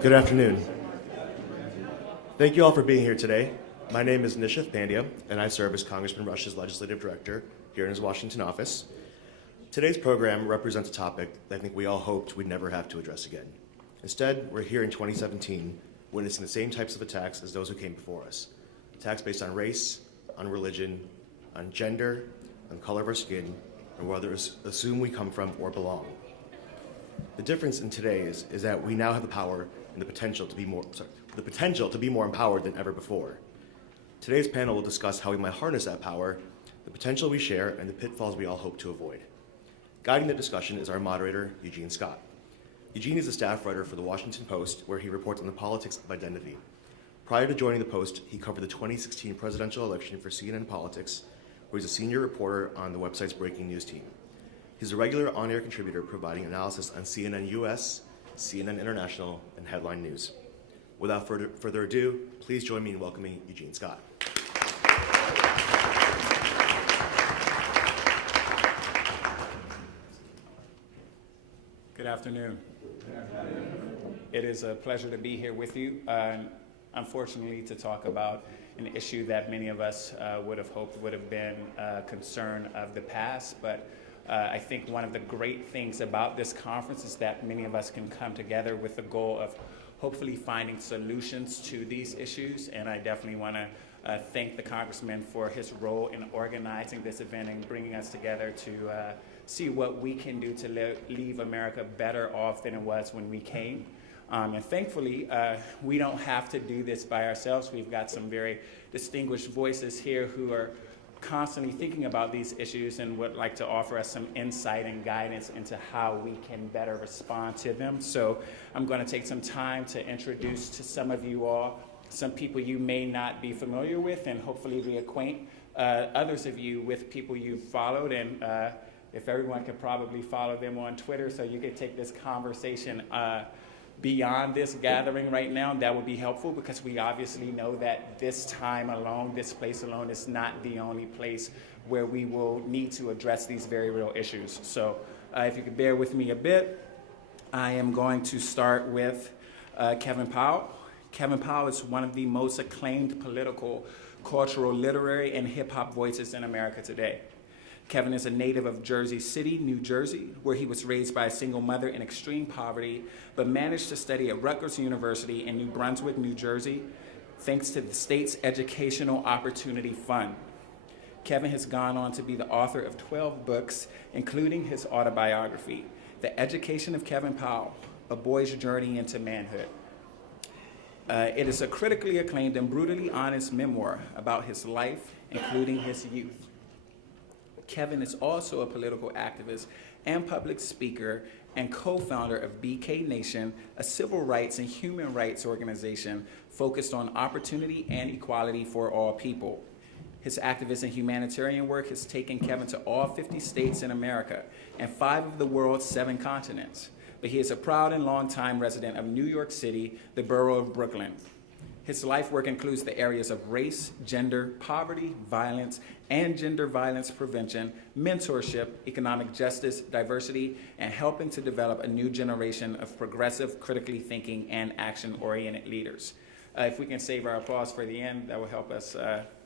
Good afternoon. Thank you all for being here today. My name is Nishith Pandya, and I serve as Congressman Rush's Legislative Director here in his Washington office. Today's program represents a topic that I think we all hoped we'd never have to address again. Instead, we're here in 2017, witnessing the same types of attacks as those who came before us. Attacks based on race, on religion, on gender, on the color of our skin, or whether others assume we come from or belong. The difference in today is that we now have the power and the potential to be more empowered than ever before. Today's panel will discuss how we might harness that power, the potential we share, and the pitfalls we all hope to avoid. Guiding the discussion is our moderator, Eugene Scott. Eugene is a staff writer for the Washington Post, where he reports on the politics of identity. Prior to joining the Post, he covered the 2016 presidential election for CNN Politics, where he's a senior reporter on the website's breaking news team. He's a regular on-air contributor providing analysis on CNN US, CNN International, and Headline News. Without further ado, please join me in welcoming Eugene Scott. Good afternoon. It is a pleasure to be here with you. Unfortunately, to talk about an issue that many of us would have hoped would have been a concern of the past, but I think one of the great things about this conference is that many of us can come together with the goal of hopefully finding solutions to these issues, and I definitely want to thank the Congressman for his role in organizing this event and bringing us together to see what we can do to leave America better off than it was when we came. And thankfully, we don't have to do this by ourselves. We've got some very distinguished voices here who are constantly thinking about these issues and would like to offer us some insight and guidance into how we can better respond to them. So I'm going to take some time to introduce to some of you all some people you may not be familiar with, and hopefully reacquaint others of you with people you've followed. And if everyone could probably follow them on Twitter so you could take this conversation beyond this gathering right now, that would be helpful, because we obviously know that this time alone, this place alone, is not the only place where we will need to address these very real issues. So if you could bear with me a bit, I am going to start with Kevin Powell. Kevin Powell is one of the most acclaimed political, cultural, literary, and hip-hop voices in America today. Kevin is a native of Jersey City, New Jersey, where he was raised by a single mother in extreme poverty, but managed to study at Rutgers University in New Brunswick, New Jersey, thanks to the state's Educational Opportunity Fund. Kevin has gone on to be the author of 12 books, including his autobiography, The Education of Kevin Powell, A Boy's Journey into Manhood. It is a critically acclaimed and brutally honest memoir about his life, including his youth. Kevin is also a political activist and public speaker and co-founder of BK Nation, a civil rights and human rights organization focused on opportunity and equality for all people. His activist and humanitarian work has taken Kevin to all 50 states in America and 5 of the world's 7 continents. But he is a proud and longtime resident of New York City, the borough of Brooklyn. His life work includes the areas of race, gender, poverty, violence, and gender violence prevention, mentorship, economic justice, diversity, and helping to develop a new generation of progressive, critically thinking, and action-oriented leaders. If we can save our applause for the end, that will help us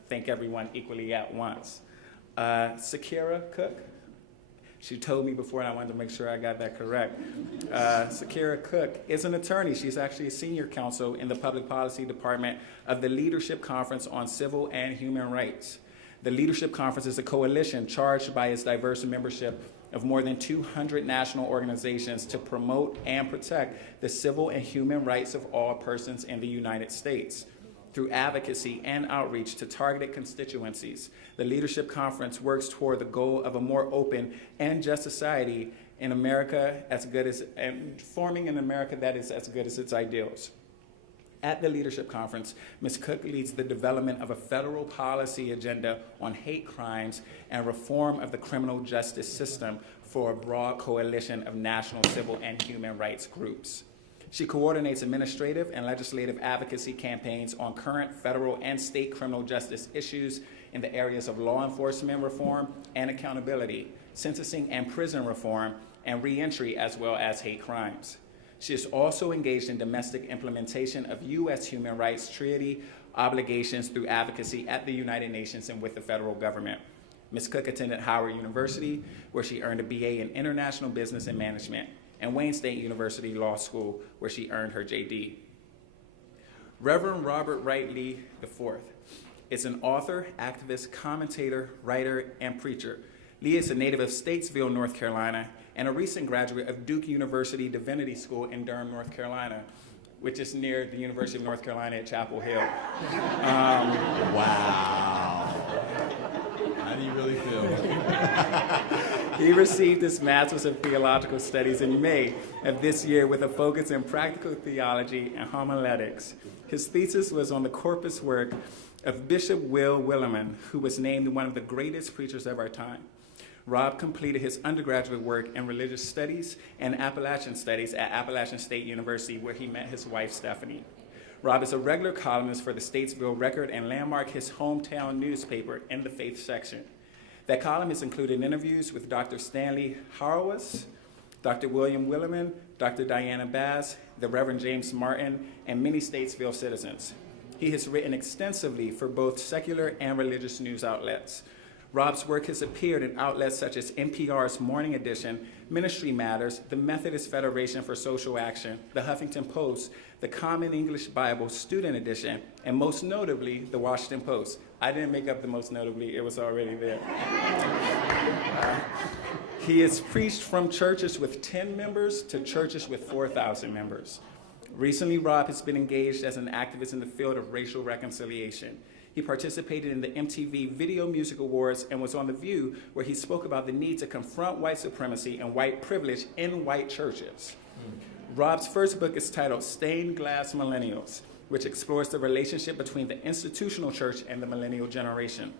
thank everyone equally at once. Sakira Cook. She told me before, and I wanted to make sure I got that correct. Sakira Cook is an attorney. She's actually a senior counsel in the Public Policy Department of the Leadership Conference on Civil and Human Rights. The Leadership Conference is a coalition charged by its diverse membership of more than 200 national organizations to promote and protect the civil and human rights of all persons in the United States. Through advocacy and outreach to targeted constituencies, the Leadership Conference works toward the goal of a more open and just society in America and forming an America that is as good as its ideals. At the Leadership Conference, Ms. Cook leads the development of a federal policy agenda on hate crimes and reform of the criminal justice system for a broad coalition of national civil and human rights groups. She coordinates administrative and legislative advocacy campaigns on current federal and state criminal justice issues in the areas of law enforcement reform and accountability, sentencing and prison reform, and reentry, as well as hate crimes. She is also engaged in domestic implementation of U.S. human rights treaty obligations through advocacy at the United Nations and with the federal government. Ms. Cook attended Howard University, where she earned a BA in International Business and Management, and Wayne State University Law School, where she earned her JD. Reverend Robert Wright Lee IV is an author, activist, commentator, writer, and preacher. Lee is a native of Statesville, North Carolina, and a recent graduate of Duke University Divinity School in Durham, North Carolina, which is near the University of North Carolina at Chapel Hill. Wow. How do you really feel? He received his Master's of Theological Studies in May of this year with a focus in practical theology and homiletics. His thesis was on the corpus work of Bishop Will Willimon, who was named one of the greatest preachers of our time. Rob completed his undergraduate work in religious studies and Appalachian studies at Appalachian State University, where he met his wife, Stephanie. Rob is a regular columnist for the Statesville Record and Landmark, his hometown newspaper, in the faith section. That column has included interviews with Dr. Stanley Hauerwas, Dr. William Willimon, Dr. Diana Bass, the Reverend James Martin, and many Statesville citizens. He has written extensively for both secular and religious news outlets. Rob's work has appeared in outlets such as NPR's Morning Edition, Ministry Matters, the Methodist Federation for Social Action, the Huffington Post, the Common English Bible Student Edition, and most notably, the Washington Post. I didn't make up the most notably, it was already there. He has preached from churches with 10 members to churches with 4,000 members. Recently, Rob has been engaged as an activist in the field of racial reconciliation. He participated in the MTV Video Music Awards and was on The View, where he spoke about the need to confront white supremacy and white privilege in white churches. Rob's first book is titled Stained Glass Millennials, which explores the relationship between the institutional church and the millennial generation.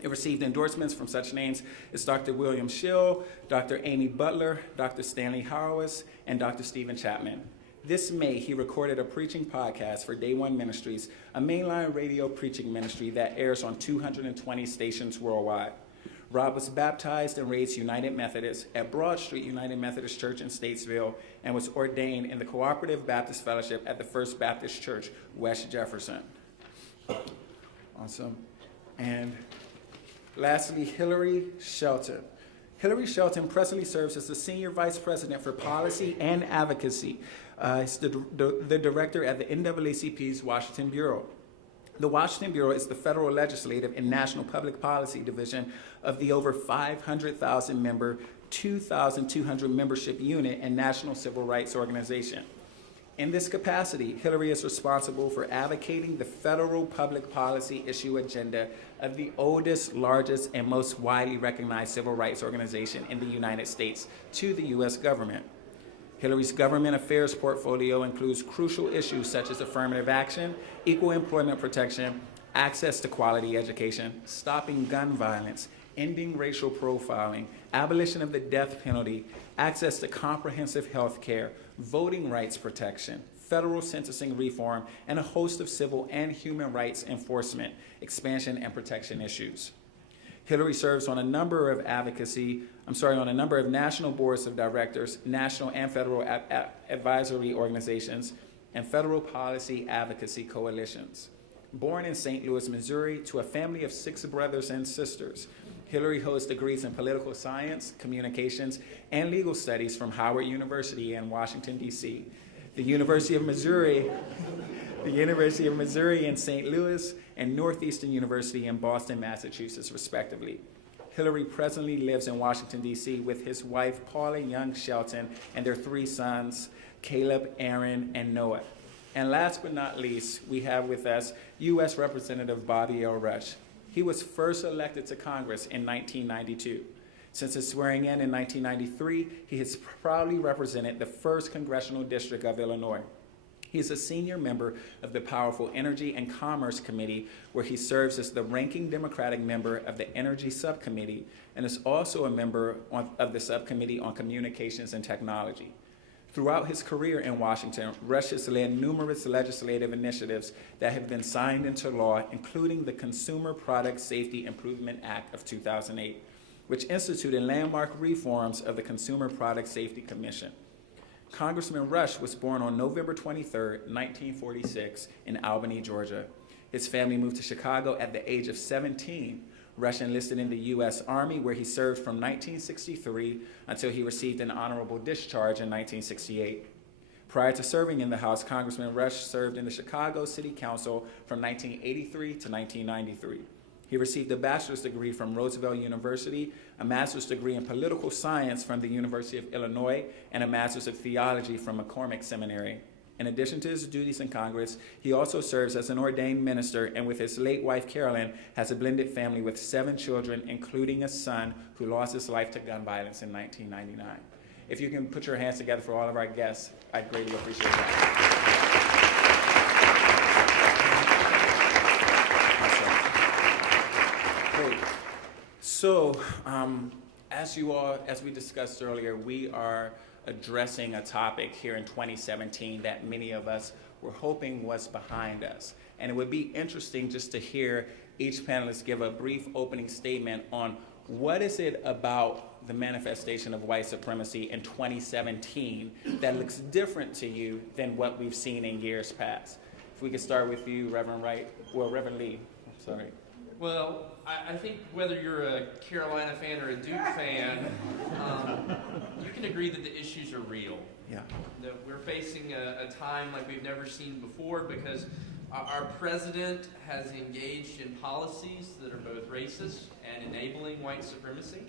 It received endorsements from such names as Dr. William Schill, Dr. Amy Butler, Dr. Stanley Hauerwas, and Dr. Stephen Chapman. This May, he recorded a preaching podcast for Day One Ministries, a mainline radio preaching ministry that airs on 220 stations worldwide. Rob was baptized and raised United Methodist at Broad Street United Methodist Church in Statesville and was ordained in the Cooperative Baptist Fellowship at the First Baptist Church, West Jefferson. Awesome. And lastly, Hillary Shelton. Hillary Shelton presently serves as the Senior Vice President for Policy and Advocacy. He's the director at the NAACP's Washington Bureau. The Washington Bureau is the federal legislative and national public policy division of the over 500,000 member, 2,200 membership unit and national civil rights organization. In this capacity, Hillary is responsible for advocating the federal public policy issue agenda of the oldest, largest, and most widely recognized civil rights organization in the United States to the U.S. government. Hillary's government affairs portfolio includes crucial issues such as affirmative action, equal employment protection, access to quality education, stopping gun violence, ending racial profiling, abolition of the death penalty, access to comprehensive health care, voting rights protection, federal sentencing reform, and a host of civil and human rights enforcement, expansion, and protection issues. Hillary serves on a number of national boards of directors, national and federal advisory organizations, and federal policy advocacy coalitions. Born in St. Louis, Missouri, to a family of 6 brothers and sisters, Hillary holds degrees in political science, communications, and legal studies from Howard University in Washington, D.C., the University of Missouri in St. Louis, and Northeastern University in Boston, Massachusetts, respectively. Hillary presently lives in Washington, D.C. with his wife, Paula Young Shelton, and their 3 sons, Caleb, Aaron, and Noah. And last but not least, we have with us U.S. Representative Bobby L. Rush. He was first elected to Congress in 1992. Since his swearing in 1993, he has proudly represented the 1st Congressional District of Illinois. He is a senior member of the powerful Energy and Commerce Committee, where he serves as the ranking Democratic member of the Energy Subcommittee and is also a member of the Subcommittee on Communications and Technology. Throughout his career in Washington, Rush has led numerous legislative initiatives that have been signed into law, including the Consumer Product Safety Improvement Act of 2008, which instituted landmark reforms of the Consumer Product Safety Commission. Congressman Rush was born on November 23, 1946, in Albany, Georgia. His family moved to Chicago at the age of 17. Rush enlisted in the U.S. Army, where he served from 1963 until he received an honorable discharge in 1968. Prior to serving in the House, Congressman Rush served in the Chicago City Council from 1983 to 1993. He received a bachelor's degree from Roosevelt University, a master's degree in political science from the University of Illinois, and a master's of theology from McCormick Seminary. In addition to his duties in Congress, he also serves as an ordained minister and with his late wife, Carolyn, has a blended family with 7 children, including a son who lost his life to gun violence in 1999. If you can put your hands together for all of our guests, I'd greatly appreciate that. Great. So, as we discussed earlier, we are addressing a topic here in 2017 that many of us were hoping was behind us. And it would be interesting just to hear each panelist give a brief opening statement on what is it about the manifestation of white supremacy in 2017 that looks different to you than what we've seen in years past. If we could start with you, Reverend Lee. Sorry. Well, I think whether you're a Carolina fan or a Duke fan, you can agree that the issues are real. Yeah. That we're facing a time like we've never seen before because our president has engaged in policies that are both racist and enabling white supremacy,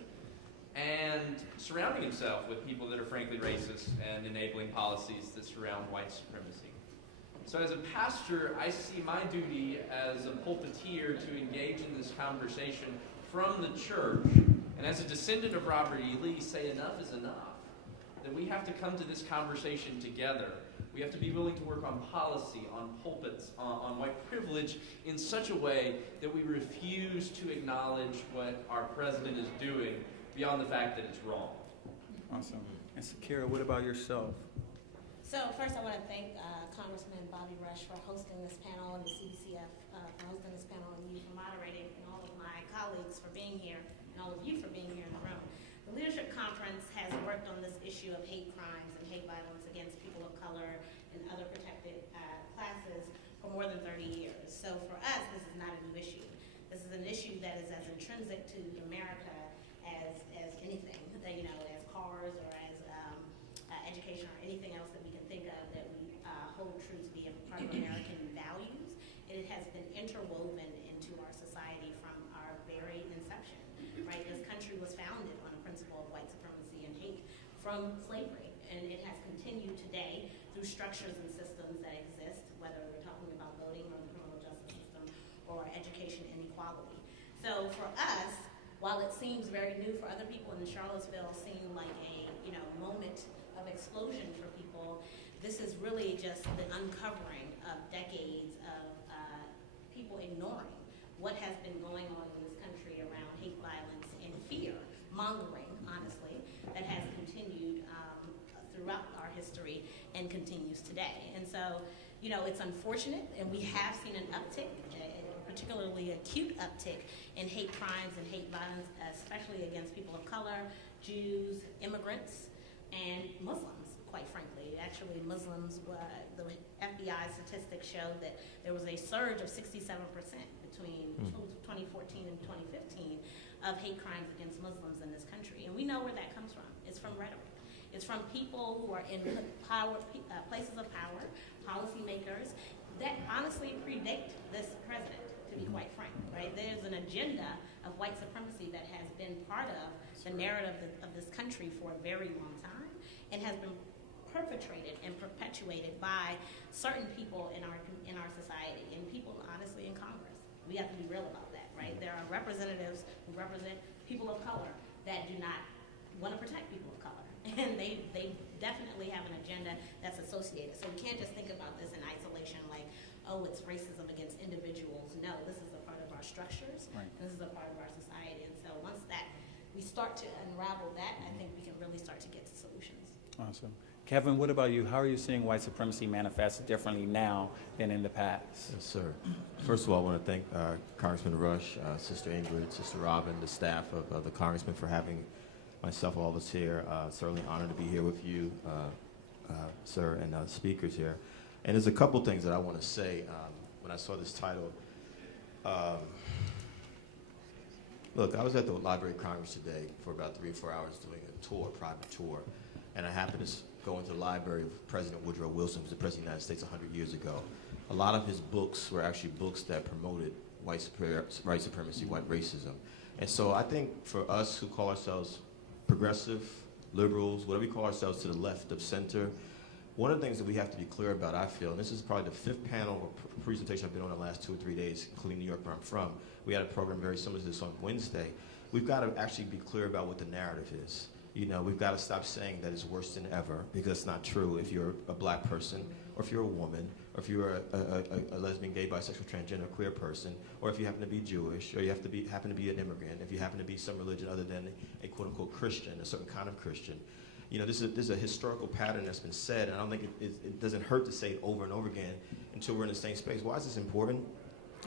and surrounding himself with people that are frankly racist and enabling policies that surround white supremacy. So as a pastor, I see my duty as a pulpiteer to engage in this conversation from the church. And as a descendant of Robert E. Lee, say enough is enough. That we have to come to this conversation together. We have to be willing to work on policy, on pulpits, on white privilege in such a way that we refuse to acknowledge what our president is doing beyond the fact that it's wrong. Awesome. And Sakira, what about yourself? So first I want to thank Congressman Bobby Rush for hosting this panel and the CBCF for hosting this panel and you for moderating and all of my colleagues for being here and all of you for being here in the room. The Leadership Conference has worked on this issue of hate crimes and hate violence against people of color and other protected classes for more than 30 years. So for us, this is not a new issue. This is an issue that is as intrinsic to America as anything, that, you know, as cars or as education or anything else that we can think of that we hold true to be a part of American values. It has been interwoven into our society from our very inception, right? This country was founded on a principle of white supremacy and hate from slavery, and it has continued today through structures and systems that exist, whether we're talking about voting or the criminal justice system or education inequality. So for us, while it seems very new for other people in Charlottesville, seemed like a moment of explosion for people, this is really just the uncovering of decades of people ignoring what has been going on in this country around hate violence and fear mongering, honestly, that has continued throughout our history and continues today. And so, you know, it's unfortunate, and we have seen an uptick, particularly acute uptick in hate crimes and hate violence, especially against people of color, Jews, immigrants, and Muslims, quite frankly. Actually, Muslims, the FBI statistics show that there was a surge of 67% between 2014 and 2015 of hate crimes against Muslims in this country. And we know where that comes from. It's from rhetoric. It's from people who are in power, places of power, policymakers, that honestly predate this president, to be quite frank, right? There's an agenda of white supremacy that has been part of the narrative of this country for a very long time and has been perpetrated and perpetuated by certain people in our society and people, honestly, in Congress. We have to be real about that, right? There are representatives who represent people of color that do not want to protect people of color. And they definitely have an agenda that's associated. So we can't just think about this in isolation like, oh, it's racism against individuals. No, this is a part of our structures. Right. This is a part of our society. And so once that we start to unravel that, I think we can really start to get to solutions. Awesome. Kevin, what about you? How are you seeing white supremacy manifest differently now than in the past? Yes, sir. First of all, I want to thank Congressman Rush, Sister Ingrid, Sister Robin, the staff of the Congressman for having myself, all of us here. Certainly honored to be here with you. sir, and speakers here. And there's a couple things that I want to say when I saw this title. Look, I was at the Library of Congress today for about 3 or 4 hours doing a tour, a private tour, and I happened to go into the library of President Woodrow Wilson, who was the President of the United States 100 years ago. A lot of his books were actually books that promoted white supremacy, white racism. And so I think for us who call ourselves progressive, liberals, whatever we call ourselves to the left of center, one of the things that we have to be clear about, I feel, and this is probably the 5th panel or presentation I've been on the last 2 or 3 days, including New York, where I'm from. We had a program very similar to this on Wednesday. We've got to actually be clear about what the narrative is. You know, we've got to stop saying that it's worse than ever, because it's not true. If you're a black person, or if you're a woman, or if you're a lesbian, gay, bisexual, transgender, queer person, or if you happen to be Jewish, or you happen to be an immigrant, if you happen to be some religion other than a quote-unquote Christian, a certain kind of Christian, you know, there's a historical pattern that's been said, and I don't think it doesn't hurt to say it over and over again until we're in the same space. Why is this important?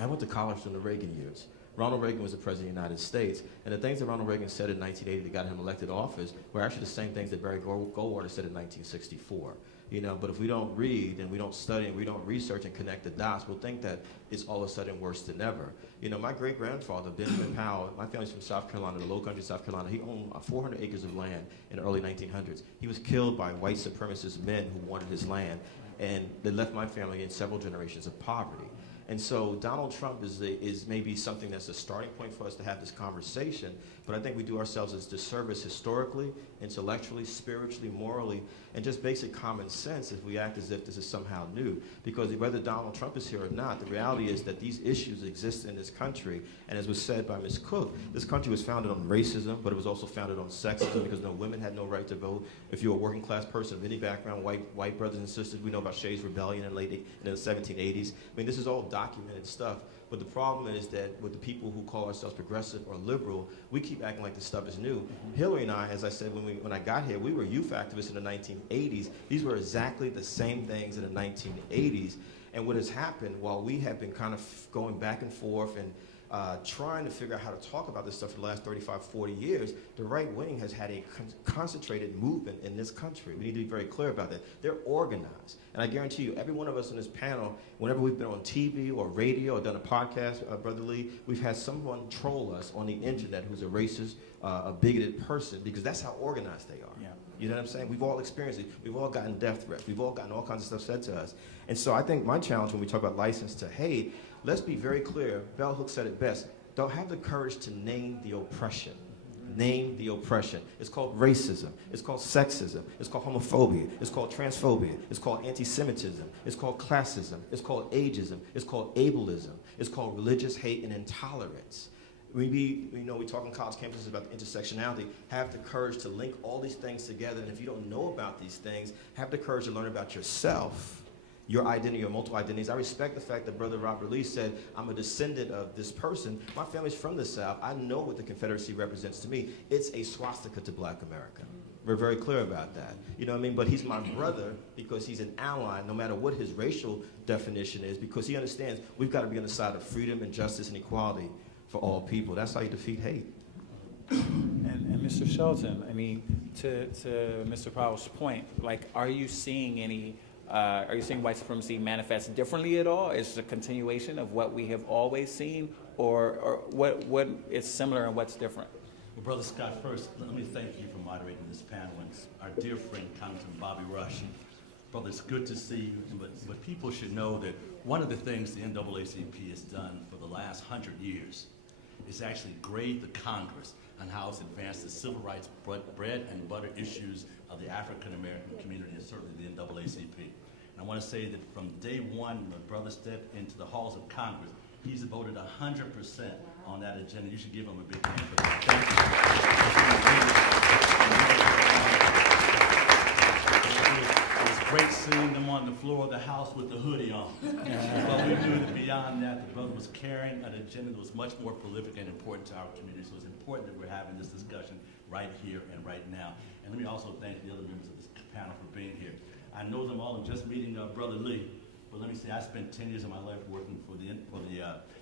I went to college during the Reagan years. Ronald Reagan was the president of the United States, and the things that Ronald Reagan said in 1980 that got him elected office were actually the same things that Barry Goldwater said in 1964. You know, but if we don't read and we don't study and we don't research and connect the dots, we'll think that it's all of a sudden worse than ever. You know, my great-grandfather, Benjamin Powell, my family's from South Carolina, the low country of South Carolina. He owned 400 acres of land in the early 1900s. He was killed by white supremacist men who wanted his land, and they left my family in several generations of poverty. And so Donald Trump is maybe something that's a starting point for us to have this conversation, but I think we do ourselves a disservice historically, intellectually, spiritually, morally, and just basic common sense if we act as if this is somehow new. Because whether Donald Trump is here or not, the reality is that these issues exist in this country, and as was said by Ms. Cook, this country was founded on racism, but it was also founded on sexism because no women had no right to vote. If you're a working class person of any background, white brothers and sisters, we know about Shays' Rebellion in the 1780s. I mean, this is all documented stuff. But the problem is that with the people who call ourselves progressive or liberal, we keep acting like this stuff is new. Hillary and I, as I said, when I got here, we were youth activists in the 1980s. These were exactly the same things in the 1980s. And what has happened, while we have been kind of going back and forth and trying to figure out how to talk about this stuff for the last 35, 40 years, the right wing has had a concentrated movement in this country. We need to be very clear about that. They're organized. And I guarantee you, every one of us on this panel, whenever we've been on TV or radio or done a podcast, Brother Lee, we've had someone troll us on the internet who's a racist, a bigoted person, because that's how organized they are. Yeah. You know what I'm saying? We've all experienced it. We've all gotten death threats. We've all gotten all kinds of stuff said to us. And so I think my challenge when we talk about license to hate, let's be very clear. Bell Hooks said it best. Don't have the courage to name the oppression. Name the oppression. It's called racism. It's called sexism. It's called homophobia. It's called transphobia. It's called anti-Semitism. It's called classism. It's called ageism. It's called ableism. It's called religious hate and intolerance. We talk on college campuses about intersectionality. Have the courage to link all these things together. And if you don't know about these things, have the courage to learn about yourself, your identity, your multiple identities. I respect the fact that Brother Robert Lee said, I'm a descendant of this person. My family's from the South. I know what the Confederacy represents to me. It's a swastika to Black America. We're very clear about that. You know what I mean? But he's my brother because he's an ally, no matter what his racial definition is, because he understands we've got to be on the side of freedom and justice and equality for all people. That's how you defeat hate. And Mr. Shelton, I mean, to Mr. Powell's point, like, are you seeing white supremacy manifest differently at all? Is it a continuation of what we have always seen, or what is similar and what's different? Well, Brother Scott, first, let me thank you for moderating this panel, and our dear friend, Congressman Bobby Rush. Brother, it's good to see you, but people should know that one of the things the NAACP has done for the last 100 years is actually grade the Congress on how it's advanced the civil rights, bread and butter issues of the African-American community, and certainly the NAACP. And I want to say that from day one, when my brother stepped into the halls of Congress, he's devoted 100% on that agenda. You should give him a big hand for that. Thank you. It's great seeing them on the floor of the House with the hoodie on. But we knew that beyond that, the brother was carrying an agenda that was much more prolific and important to our community. So it's important that we're having this discussion right here and right now. And let me also thank the other members of this panel for being here. I know them all. I'm just meeting Brother Lee. But let me say, I spent 10 years of my life working for the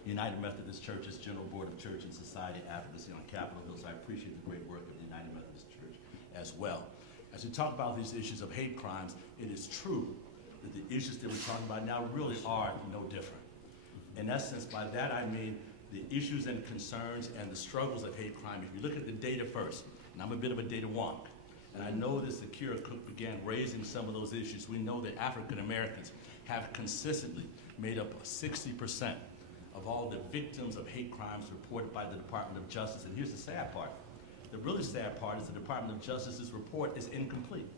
United Methodist Church's General Board of Church and Society Advocacy on Capitol Hill. So I appreciate the great work of the United Methodist Church as well. As we talk about these issues of hate crimes, it is true that the issues that we're talking about now really are no different. In essence, by that I mean the issues and concerns and the struggles of hate crime. If you look at the data first, and I'm a bit of a data wonk, and I know that Sakira Cook began raising some of those issues. We know that African Americans have consistently made up 60% of all the victims of hate crimes reported by the Department of Justice. And here's the sad part. The really sad part is the Department of Justice's report is incomplete.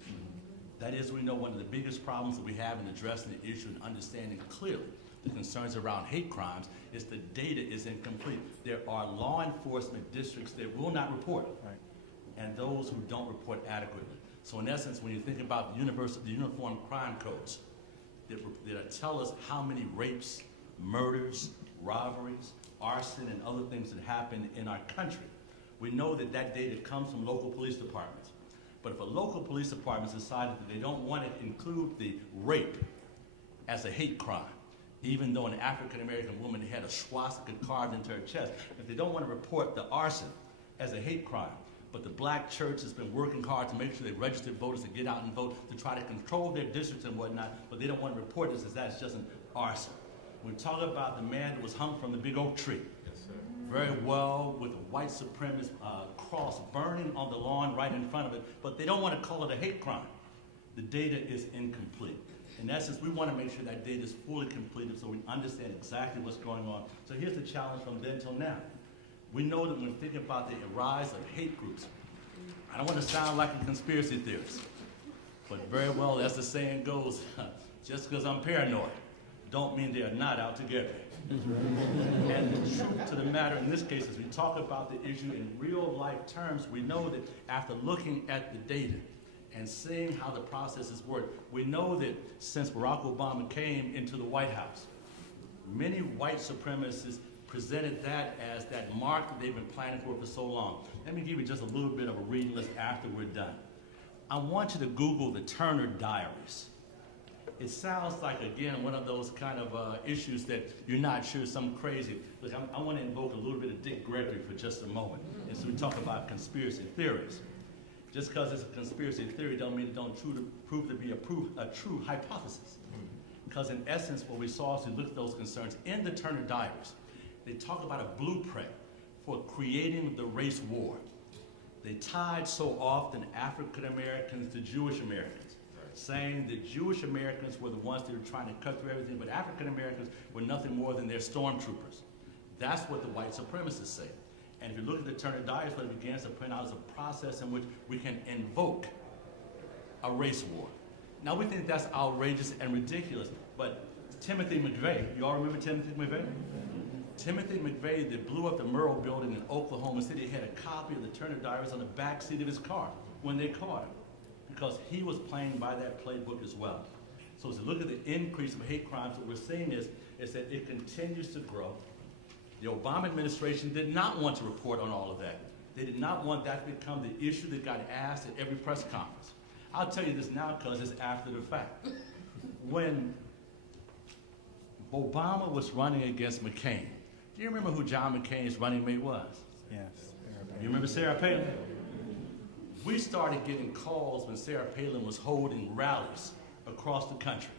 That is, we know one of the biggest problems that we have in addressing the issue and understanding clearly the concerns around hate crimes is the data is incomplete. There are law enforcement districts that will not report, and those who don't report adequately. So in essence, when you think about the Uniform Crime Codes that tell us how many rapes, murders, robberies, arson, and other things that happen in our country, we know that that data comes from local police departments. But if a local police department decided that they don't want to include the rape as a hate crime, even though an African-American woman had a swastika carved into her chest, if they don't want to report the arson as a hate crime, but the black church has been working hard to make sure they registered voters to get out and vote, to try to control their districts and whatnot, but they don't want to report this as that's just an arson. We talk about the man that was hung from the big oak tree. Yes, sir. Very well, with a white supremacist cross burning on the lawn right in front of it, but they don't want to call it a hate crime. The data is incomplete. In essence, we want to make sure that data is fully completed so we understand exactly what's going on. So here's the challenge from then till now. We know that when thinking about the rise of hate groups, I don't want to sound like a conspiracy theorist, but very well, as the saying goes, just because I'm paranoid, don't mean they are not out to get me. And the truth to the matter in this case, as we talk about the issue in real life terms, we know that after looking at the data and seeing how the processes work, we know that since Barack Obama came into the White House, many white supremacists presented that as that mark that they've been planning for so long. Let me give you just a little bit of a reading list after we're done. I want you to Google the Turner Diaries. It sounds like, again, one of those kind of issues that you're not sure, some crazy. Look, I want to invoke a little bit of Dick Gregory for just a moment. And so we talk about conspiracy theories. Just because it's a conspiracy theory don't mean it don't prove to be a true hypothesis. Because in essence, what we saw as we looked at those concerns in the Turner Diaries, they talk about a blueprint for creating the race war. They tied so often African Americans to Jewish Americans, saying that Jewish Americans were the ones that were trying to cut through everything, but African Americans were nothing more than their stormtroopers. That's what the white supremacists say. And if you look at the Turner Diaries, what it begins to print out is a process in which we can invoke a race war. Now we think that's outrageous and ridiculous, but Timothy McVeigh, you all remember Timothy McVeigh? Timothy McVeigh that blew up the Murrah building in Oklahoma City had a copy of the Turner Diaries on the back seat of his car when they caught him, because he was playing by that playbook as well. So as you look at the increase of hate crimes, what we're seeing is that it continues to grow. The Obama administration did not want to report on all of that. They did not want that to become the issue that got asked at every press conference. I'll tell you this now because it's after the fact. When Obama was running against McCain, do you remember who John McCain's running mate was? Yes. You remember Sarah Palin? We started getting calls when Sarah Palin was holding rallies across the country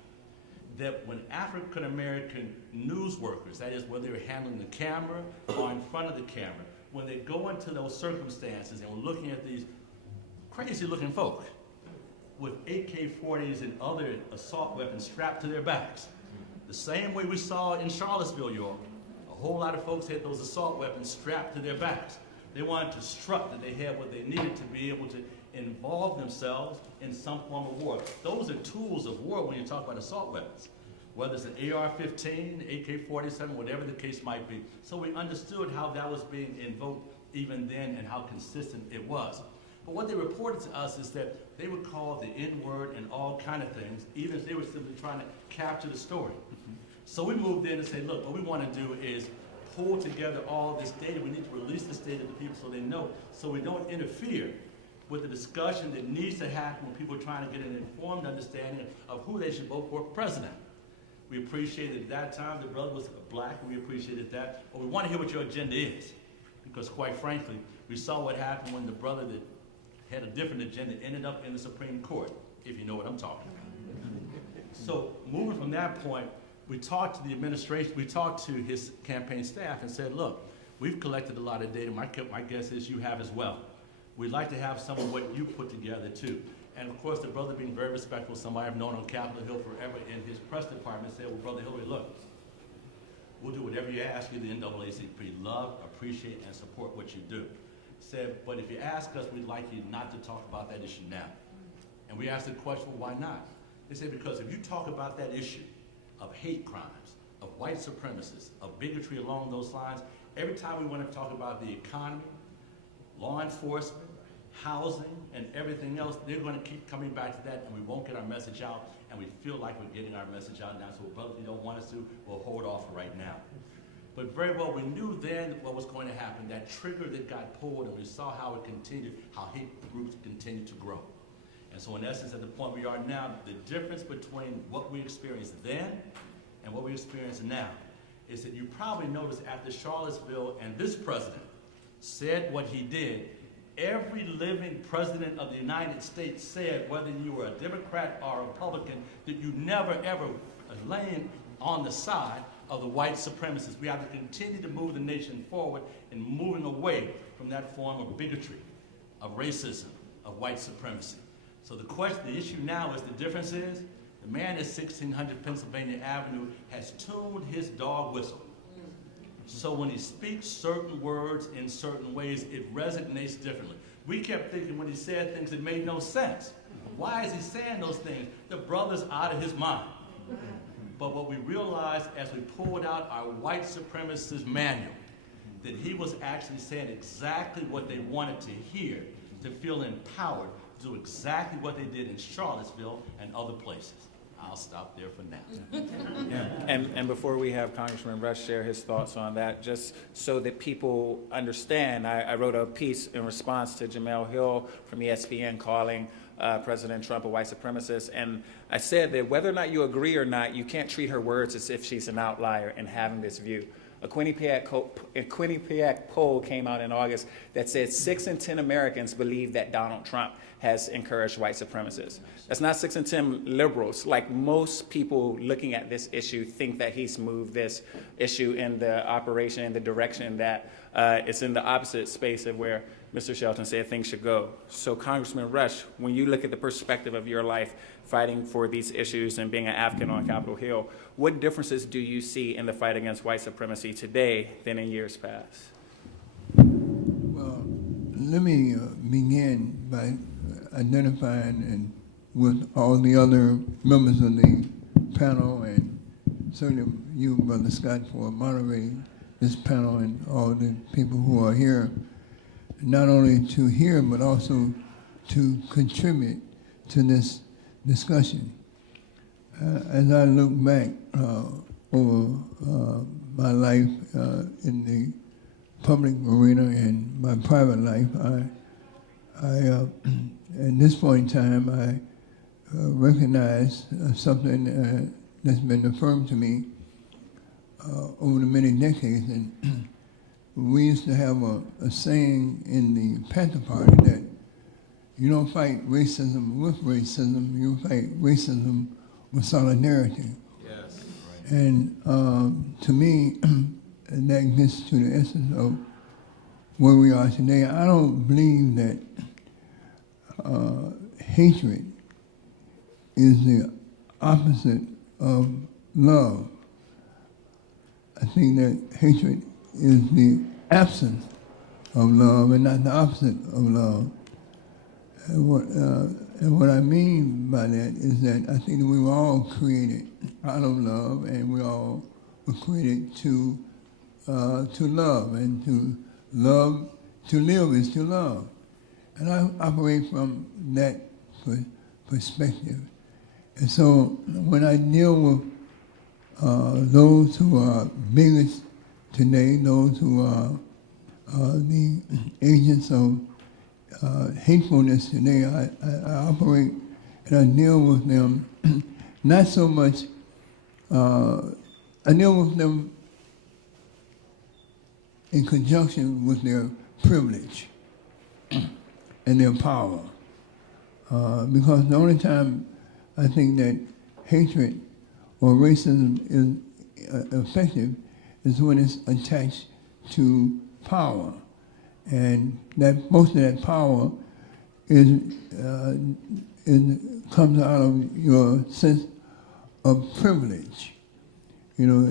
that when African American news workers, that is whether they were handling the camera or in front of the camera, when they go into those circumstances and we're looking at these crazy looking folk with AK-40s and other assault weapons strapped to their backs, the same way we saw in Charlottesville, York, a whole lot of folks had those assault weapons strapped to their backs. They wanted to strut that they had what they needed to be able to involve themselves in some form of war. Those are tools of war when you talk about assault weapons, whether it's an AR-15, AK-47, whatever the case might be. So we understood how that was being invoked even then and how consistent it was. But what they reported to us is that they would call the N-word and all kind of things, even if they were simply trying to capture the story. So we moved in and said, look, what we want to do is pull together all this data. We need to release this data to people so they know, so we don't interfere with the discussion that needs to happen when people are trying to get an informed understanding of who they should vote for president. We appreciated at that time the brother was black, and we appreciated that. But we want to hear what your agenda is, because quite frankly, we saw what happened when the brother that had a different agenda, ended up in the Supreme Court, if you know what I'm talking about. So moving from that point, we talked to the administration, we talked to his campaign staff and said, look, we've collected a lot of data. My guess is you have as well. We'd like to have some of what you put together too. And of course, the brother being very respectful, somebody I've known on Capitol Hill forever in his press department said, well, Brother Hillary, look, we'll do whatever you ask you, the NAACP. Love, appreciate, and support what you do. Said, but if you ask us, we'd like you not to talk about that issue now. And we asked the question, well, why not? They said, because if you talk about that issue of hate crimes, of white supremacists, of bigotry along those lines, every time we want to talk about the economy, law enforcement, housing, and everything else, they're going to keep coming back to that, and we won't get our message out, and we feel like we're getting our message out now, so brother, if you don't want us to, we'll hold off right now. But very well, we knew then what was going to happen, that trigger that got pulled, and we saw how it continued, how hate groups continued to grow. And so in essence, at the point we are now, the difference between what we experienced then and what we experience now is that you probably noticed after Charlottesville and this president said what he did, every living president of the United States said, whether you were a Democrat or a Republican, that you never ever lay on the side of the white supremacists. We have to continue to move the nation forward in moving away from that form of bigotry, of racism, of white supremacy. So the question, the issue now is, the difference is, the man at 1600 Pennsylvania Avenue has tuned his dog whistle. So when he speaks certain words in certain ways, it resonates differently. We kept thinking when he said things that made no sense. Why is he saying those things? The brother's out of his mind. But what we realized as we pulled out our white supremacist manual, that he was actually saying exactly what they wanted to hear, to feel empowered, to do exactly what they did in Charlottesville and other places. I'll stop there for now. Yeah. And before we have Congressman Rush share his thoughts on that, just so that people understand, I wrote a piece in response to Jamel Hill from ESPN calling President Trump a white supremacist, and I said that whether or not you agree or not, you can't treat her words as if she's an outlier in having this view. A Quinnipiac poll came out in August that said 6 in 10 Americans believe that Donald Trump has encouraged white supremacists. That's not 6 in 10 liberals. Like most people looking at this issue think that he's moved this issue in the operation, in the direction that it's in the opposite space of where Mr. Shelton said things should go. So Congressman Rush, when you look at the perspective of your life fighting for these issues and being an African on Capitol Hill, what differences do you see in the fight against white supremacy today than in years past? Well, let me begin by identifying and with all the other members of the panel, and certainly you, Brother Scott, for moderating this panel, and all the people who are here, not only to hear, but also to contribute to this discussion. As I look back over my life in the public arena and my private life, at this point in time, I recognize something that's been affirmed to me over the many decades. And we used to have a saying in the Panther Party that you don't fight racism with racism, you fight racism with solidarity. Yes. Right. And to me, that gets to the essence of where we are today. I don't believe that hatred is the opposite of love. I think that hatred is the absence of love and not the opposite of love. And what I mean by that is that I think that we were all created out of love, and we all were created to love, and to love, to live is to love. And I operate from that perspective. And so when I deal with those who are bigots today, those who are the agents of hatefulness today, I operate and I deal with them not so much, I deal with them in conjunction with their privilege. and their power. Because the only time I think that hatred or racism is effective is when it's attached to power. And that most of that power comes out of your sense of privilege. You know,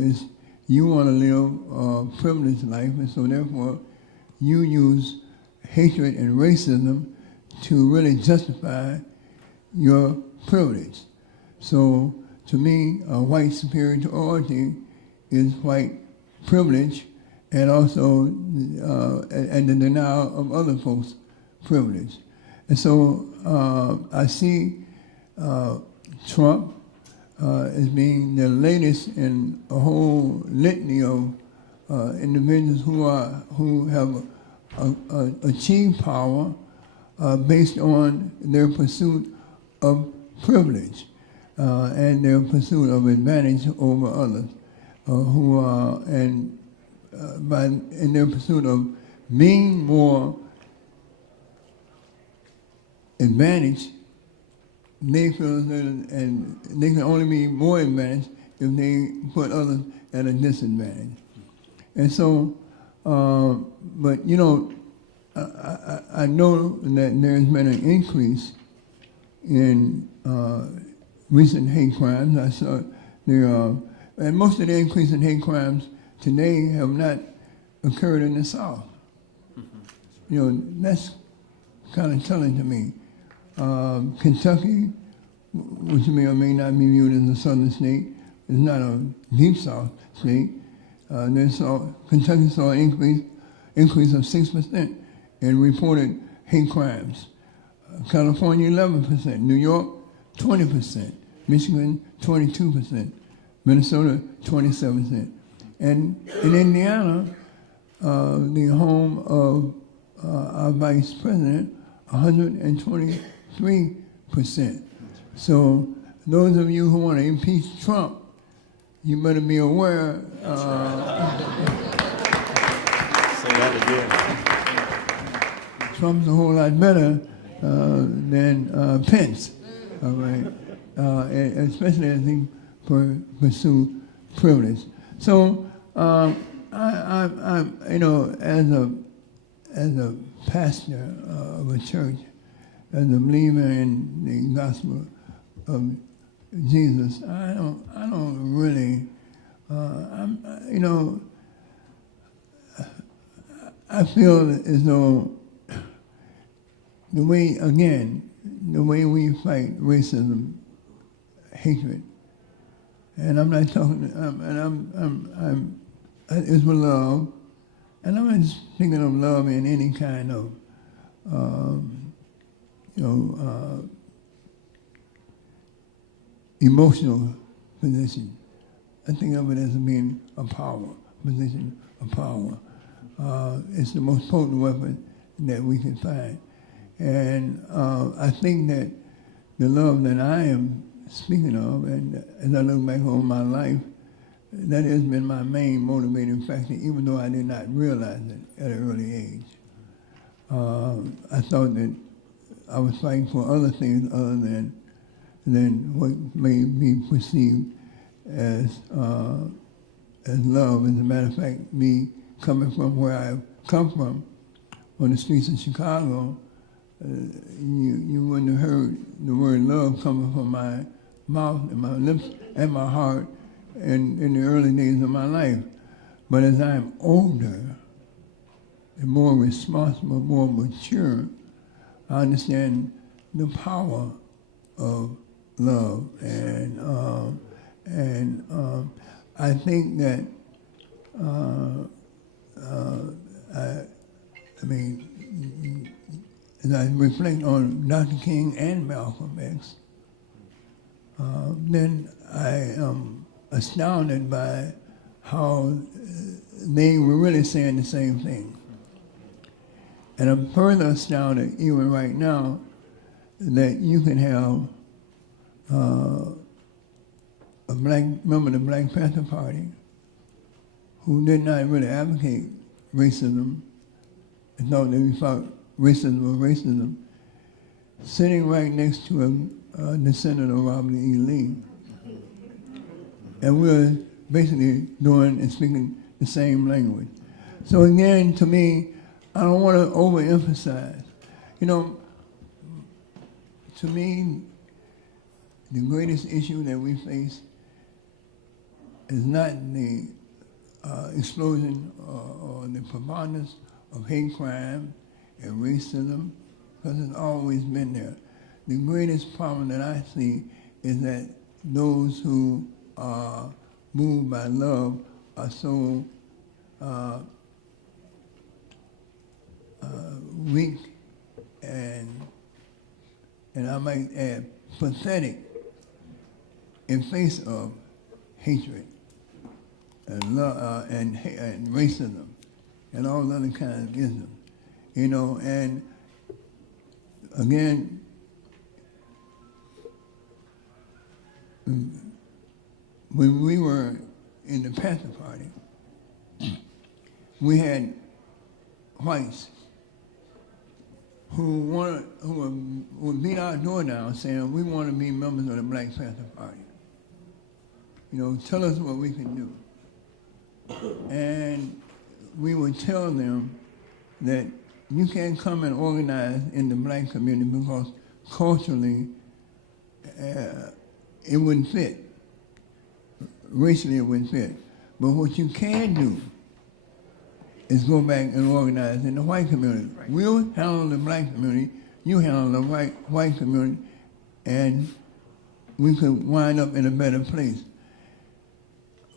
you want to live a privileged life, and so therefore you use hatred and racism to really justify your privilege. So to me, white superiority is white privilege, and also and the denial of other folks' privilege. And so I see Trump as being the latest in a whole litany of individuals who have achieved power based on their pursuit of privilege and their pursuit of advantage over others, who are in their pursuit of being more advantaged. They feel and they can only be more advantaged if they put others at a disadvantage. And so, but you know, I know that there's been an increase in recent hate crimes. I saw and most of the increase in hate crimes today have not occurred in the South. You know, that's kind of telling to me. Kentucky, which may or may not be viewed as a southern state, is not a deep South state. Kentucky saw an increase of 6% in reported hate crimes. California, 11%. New York, 20%. Michigan, 22%. Minnesota, 27%. And in Indiana, the home of our vice president, 123%. So those of you who want to impeach Trump, you better be aware. Say that again. Trump's a whole lot better than Pence, all right, and especially as he pursue privilege. So I'm you know, as a pastor of a church, as a believer in the gospel of Jesus, I don't really, you know, I feel as though the way we fight racism, hatred, and I'm not talking, it's with love, and I'm not just thinking of love in any kind of, emotional position. I think of it as being a power, position of power. It's the most potent weapon that we can find. And I think that the love that I am speaking of, and as I look back over my life, that has been my main motivating factor, even though I did not realize it at an early age. I thought that I was fighting for other things other than what may be perceived as love. As a matter of fact, me coming from where I've come from, on the streets of Chicago, you wouldn't have heard the word love coming from my mouth and my lips and my heart in the early days of my life. But as I'm older and more responsible, more mature, I understand the power of love. And I think that, as I reflect on Dr. King and Malcolm X, then I am astounded by how they were really saying the same thing. And I'm further astounded, even right now, that you can have a black member of the Black Panther Party who did not really advocate racism and thought that we fought racism or racism, sitting right next to a descendant of Robert E. Lee. And we're basically doing and speaking the same language. So again, to me, I don't want to overemphasize. You know, to me, the greatest issue that we face is not the explosion or the preponderance of hate crime and racism, because it's always been there. The greatest problem that I see is that those who are moved by love are so weak and I might add pathetic in face of hatred and love and racism and all other kinds of isms, you know. And again, when we were in the Panther Party, we had whites who would beat our door down saying, we want to be members of the Black Panther Party. You know, tell us what we can do. And we would tell them that you can't come and organize in the black community because culturally it wouldn't fit. Racially it wouldn't fit. But what you can do is go back and organize in the white community. Right. We'll handle the black community, you handle the white community, and we could wind up in a better place.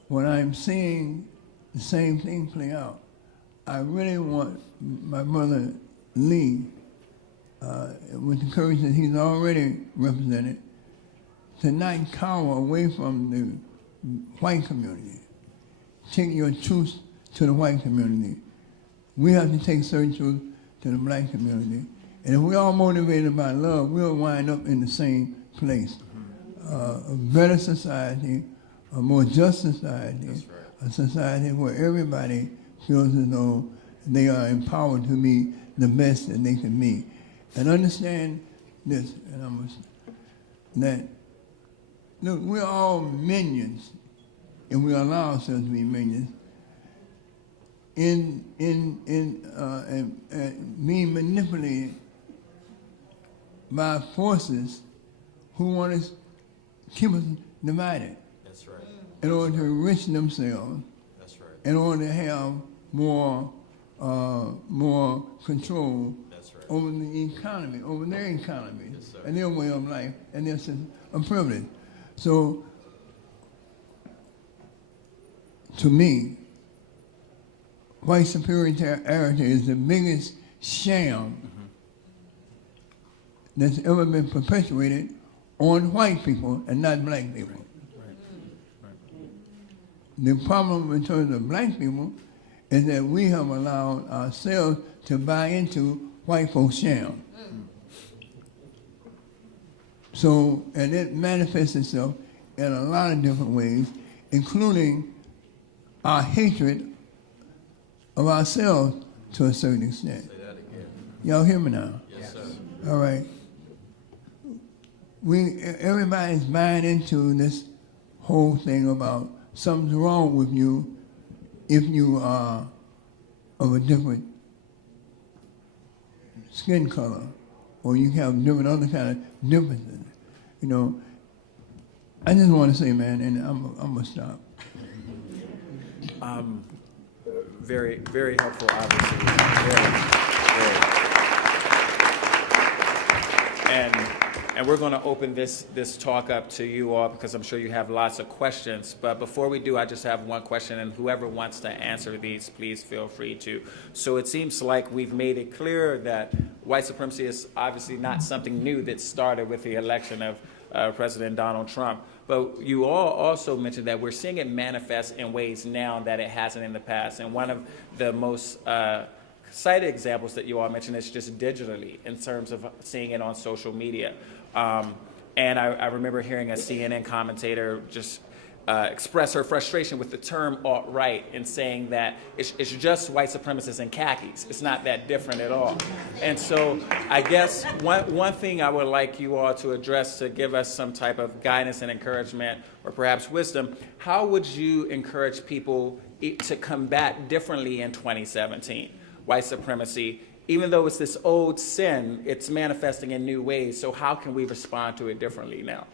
When I'm seeing the same thing play out, I really want my brother Lee, with the courage that he's already represented, to not cower away from the white community. Take your truth to the white community. We have to take certain truth to the black community. And if we're all motivated by love, we'll wind up in the same place. A better society, a more just society, right. A society where everybody feels as though they are empowered to be the best that they can be. And understand this, and that look, we're all minions, and we allow ourselves to be minions, in being manipulated by forces who want to keep us divided. That's right. In order to enrich themselves. That's right. In order to have more control. That's right. Over the economy, over their economy, yes, and their way of life, and their sense of privilege. So, to me, white superiority is the biggest sham that's ever been perpetuated on white people and not black people. The problem in terms of black people is that we have allowed ourselves to buy into white folks' sham. So, and it manifests itself in a lot of different ways, including our hatred of ourselves to a certain extent. Say that again. Y'all hear me now? Yes, sir. All right. Everybody's buying into this whole thing about something's wrong with you if you are of a different skin color, or you have different other kind of differences. You know, I just want to say, man, and I'm gonna stop. Very, very helpful, obviously. Very. And we're going to open this talk up to you all because I'm sure you have lots of questions. But before we do, I just have one question, and whoever wants to answer these, please feel free to. So it seems like we've made it clear that white supremacy is obviously not something new that started with the election of President Donald Trump. But you all also mentioned that we're seeing it manifest in ways now that it hasn't in the past. And one of the most cited examples that you all mentioned is just digitally in terms of seeing it on social media. And I remember hearing a CNN commentator just express her frustration with the term alt-right and saying that it's just white supremacists in khakis. It's not that different at all. And so I guess one thing I would like you all to address to give us some type of guidance and encouragement or perhaps wisdom, how would you encourage people to combat differently in 2017, white supremacy? Even though it's this old sin, it's manifesting in new ways. So how can we respond to it differently now?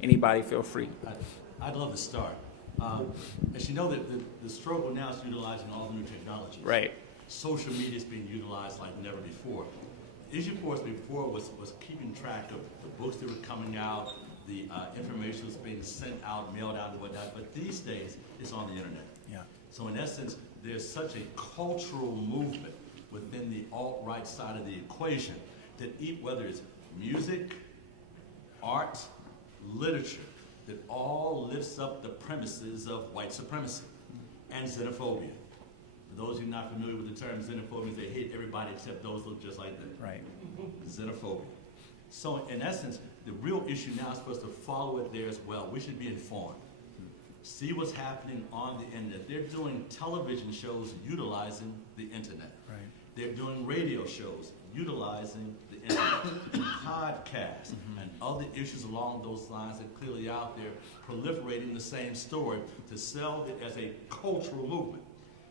Anybody feel free. I'd love to start. As you know, the struggle now is utilizing all the new technologies. Right. Social media is being utilized like never before. The issue for us before was keeping track of the books that were coming out, the information was being sent out, mailed out, and whatnot. But these days, it's on the internet. Yeah. So in essence, there's such a cultural movement within the alt-right side of the equation that whether it's music, art, literature, that all lifts up the premises of white supremacy and xenophobia. For those who are not familiar with the term xenophobia, they hate everybody except those who look just like them. Right. Xenophobia. So in essence, the real issue now is for us to follow it there as well. We should be informed. See what's happening on the internet. They're doing television shows utilizing the internet. Right. They're doing radio shows utilizing the internet, podcasts, and other issues along those lines that are clearly out there proliferating the same story to sell it as a cultural movement.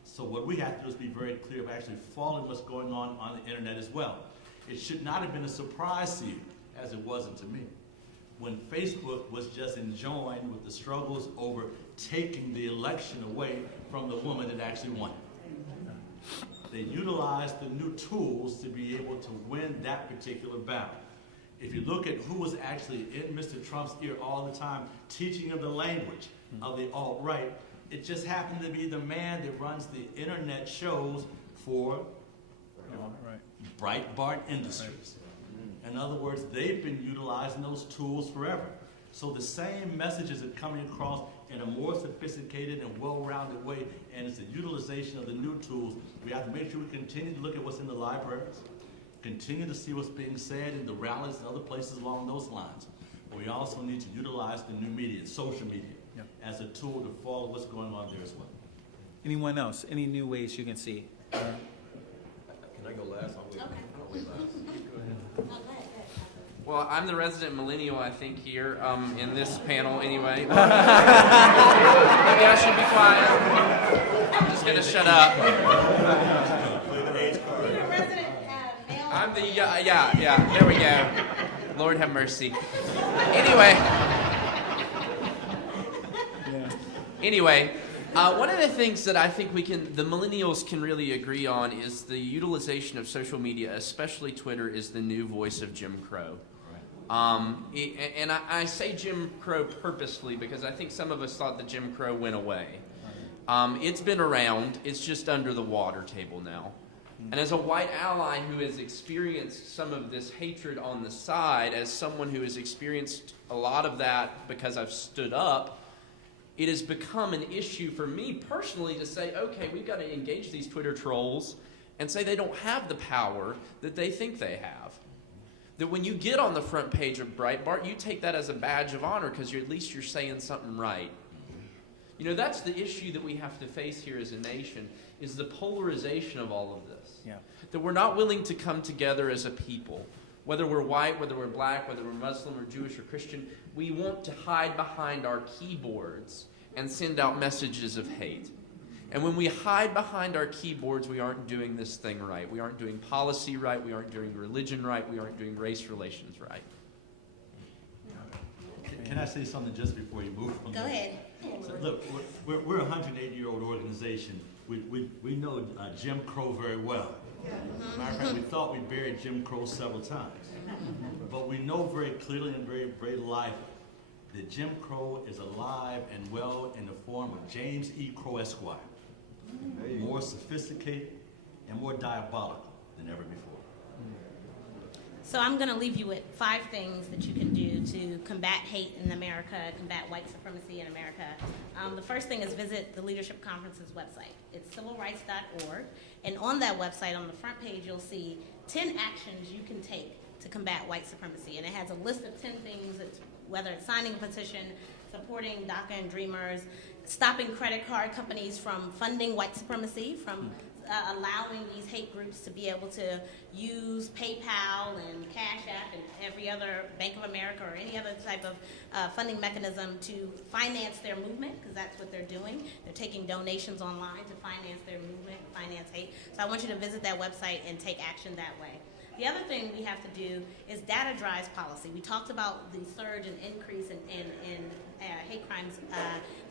So what we have to do is be very clear of actually following what's going on the internet as well. It should not have been a surprise to you, as it wasn't to me, when Facebook was just enjoying with the struggles over taking the election away from the woman that actually won it. They utilized the new tools to be able to win that particular battle. If you look at who was actually in Mr. Trump's ear all the time, teaching him the language of the alt-right, it just happened to be the man that runs the internet shows for Breitbart Industries. In other words, they've been utilizing those tools forever. So the same messages are coming across in a more sophisticated and well-rounded way, and it's the utilization of the new tools. We have to make sure we continue to look at what's in the libraries, continue to see what's being said in the rallies and other places along those lines. But we also need to utilize the new media, social media, as a tool to follow what's going on there as well. Anyone else? Any new ways you can see? Can I go last? I'll wait last. Oh, go ahead. Well, I'm the resident millennial, I think, here in this panel anyway. Maybe I should be quiet. I'm just going to shut up. You're a resident male. I'm the, yeah, there we go. Lord have mercy. Anyway, one of the things that I think the millennials can really agree on is the utilization of social media, especially Twitter, is the new voice of Jim Crow. And I say Jim Crow purposefully because I think some of us thought that Jim Crow went away. It's been around. It's just under the water table now. And as a white ally who has experienced some of this hatred on the side, as someone who has experienced a lot of that because I've stood up, it has become an issue for me personally to say, okay, we've got to engage these Twitter trolls and say they don't have the power that they think they have. That when you get on the front page of Breitbart, you take that as a badge of honor because at least you're saying something right. You know, that's the issue that we have to face here as a nation, is the polarization of all of this. Yeah. That we're not willing to come together as a people. Whether we're white, whether we're black, whether we're Muslim or Jewish or Christian, we want to hide behind our keyboards and send out messages of hate. And when we hide behind our keyboards, we aren't doing this thing right. We aren't doing policy right. We aren't doing religion right. We aren't doing race relations right. Can I say something just before you move from Go there? ahead. So look, we're a 180-year-old organization. We know Jim Crow very well. Matter of fact, we thought we buried Jim Crow several times. But we know very clearly and very, very lively that Jim Crow is alive and well in the form of James E. Crow Esquire. More sophisticated and more diabolical than ever before. So I'm going to leave you with 5 things that you can do to combat hate in America, combat white supremacy in America. The first thing is visit the Leadership Conference's website. It's civilrights.org. And on that website, on the front page, you'll see 10 actions you can take to combat white supremacy. And it has a list of 10 things, whether it's signing a petition, supporting DACA and Dreamers, stopping credit card companies from funding white supremacy, from allowing these hate groups to be able to use PayPal and Cash App and every other Bank of America or any other type of funding mechanism to finance their movement, because that's what they're doing. They're taking donations online to finance their movement, finance hate. So I want you to visit that website and take action that way. The other thing we have to do is data drives policy. We talked about the surge and increase in hate crimes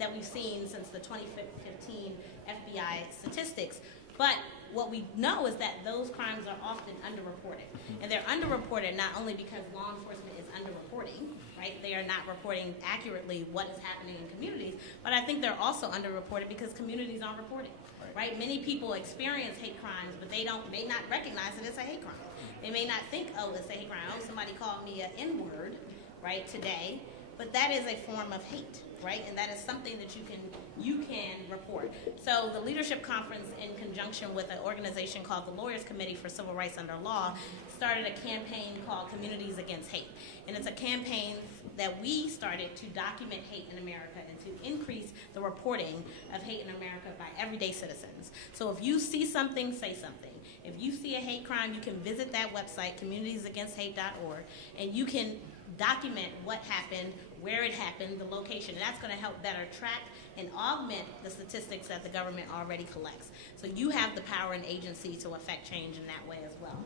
that we've seen since the 2015 FBI statistics. But what we know is that those crimes are often underreported. And they're underreported not only because law enforcement is underreporting, right? They are not reporting accurately what is happening in communities, but I think they're also underreported because communities aren't reporting, right? Many people experience hate crimes, but they may not recognize it as a hate crime. They may not think, oh, it's a hate crime. Oh, somebody called me an N-word, right, today. But that is a form of hate, right? And that is something that you can report. So the Leadership Conference, in conjunction with an organization called the Lawyers Committee for Civil Rights Under Law, started a campaign called Communities Against Hate. And it's a campaign that we started to document hate in America and to increase the reporting of hate in America by everyday citizens. So if you see something, say something. If you see a hate crime, you can visit that website, communitiesagainst-hate.org, and you can document what happened, where it happened, the location. And that's going to help better track and augment the statistics that the government already collects. So you have the power and agency to affect change in that way as well.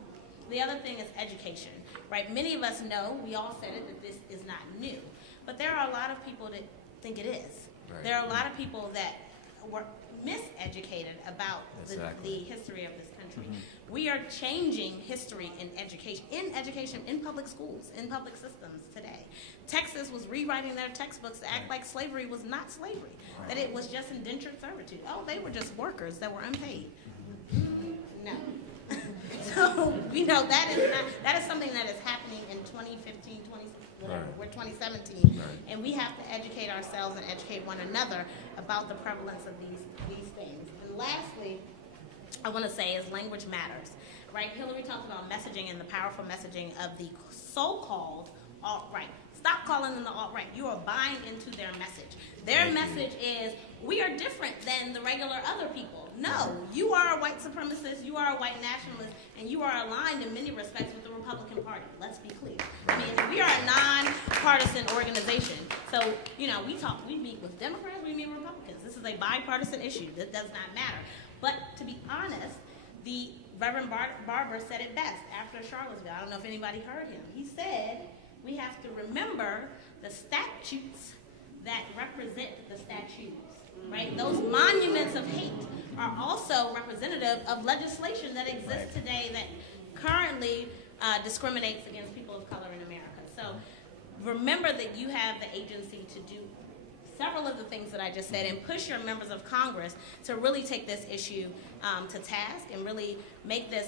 The other thing is education, right? Many of us know, we all said it, that this is not new. But there are a lot of people that think it is. Right. There are a lot of people that were miseducated about the history of this country. Mm-hmm. We are changing history in education, in public schools, in public systems today. Texas was rewriting their textbooks to act like slavery was not slavery, that it was just indentured servitude. Oh, they were just workers that were unpaid. No. So, that is something that is happening in 2015, whatever, we're 2017, and we have to educate ourselves and educate one another about the prevalence of these things. And lastly, I want to say is language matters, right? Hillary talked about messaging and the powerful messaging of the so-called alt-right. Stop calling them the alt-right. You are buying into their message. Their message is, we are different than the regular other people. No, you are a white supremacist, you are a white nationalist, and you are aligned in many respects with the Republican Party. Let's be clear. I mean, we are a non-partisan organization. So, we meet with Democrats, we meet with Republicans. This is a bipartisan issue. That does not matter. But to be honest, the Reverend Barber said it best after Charlottesville. I don't know if anybody heard him. He said, we have to remember the statutes that represent the statutes, right? Those monuments of hate are also representative of legislation that exists today that currently discriminates against people of color in America. So remember that you have the agency to do several of the things that I just said and push your members of Congress to really take this issue to task and really make this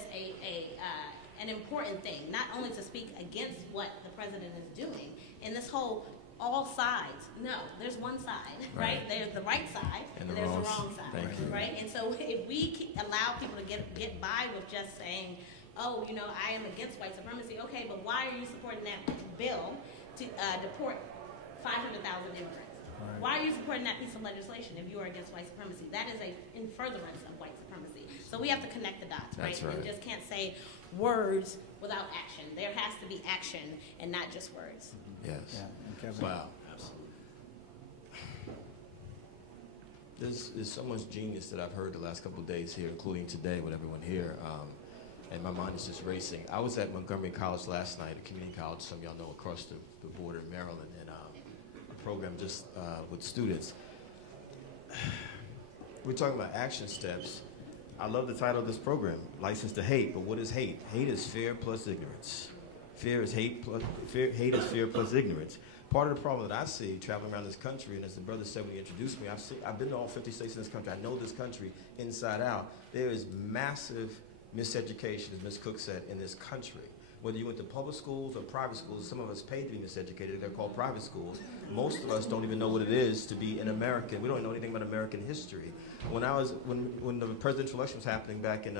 an important thing, not only to speak against what the president is doing in this whole all sides. No, there's one side, right? There's the right side and there's the wrong side, right? And so if we allow people to get by with just saying, oh, I am against white supremacy, okay, but why are you supporting that bill to deport 500,000 immigrants? Why are you supporting that piece of legislation if you are against white supremacy? That is in furtherance of white supremacy. So we have to connect the dots, right? You just can't say words without action. There has to be action and not just words. Yes. Yeah. Wow. There's so much genius that I've heard the last couple of days here, including today with everyone here, and my mind is just racing. I was at Montgomery College last night, a community college, some of y'all know, across the border in Maryland, and a program just with students. We're talking about action steps. I love the title of this program, License to Hate, but what is hate? Hate is fear plus ignorance. Hate is fear plus ignorance. Part of the problem that I see traveling around this country, and as the brother said when he introduced me, I've been to all 50 states in this country. I know this country inside out. There is massive miseducation, as Ms. Cook said, in this country. Whether you went to public schools or private schools, some of us paid to be miseducated. They're called private schools. Most of us don't even know what it is to be an American. We don't know anything about American history. When the presidential election was happening back in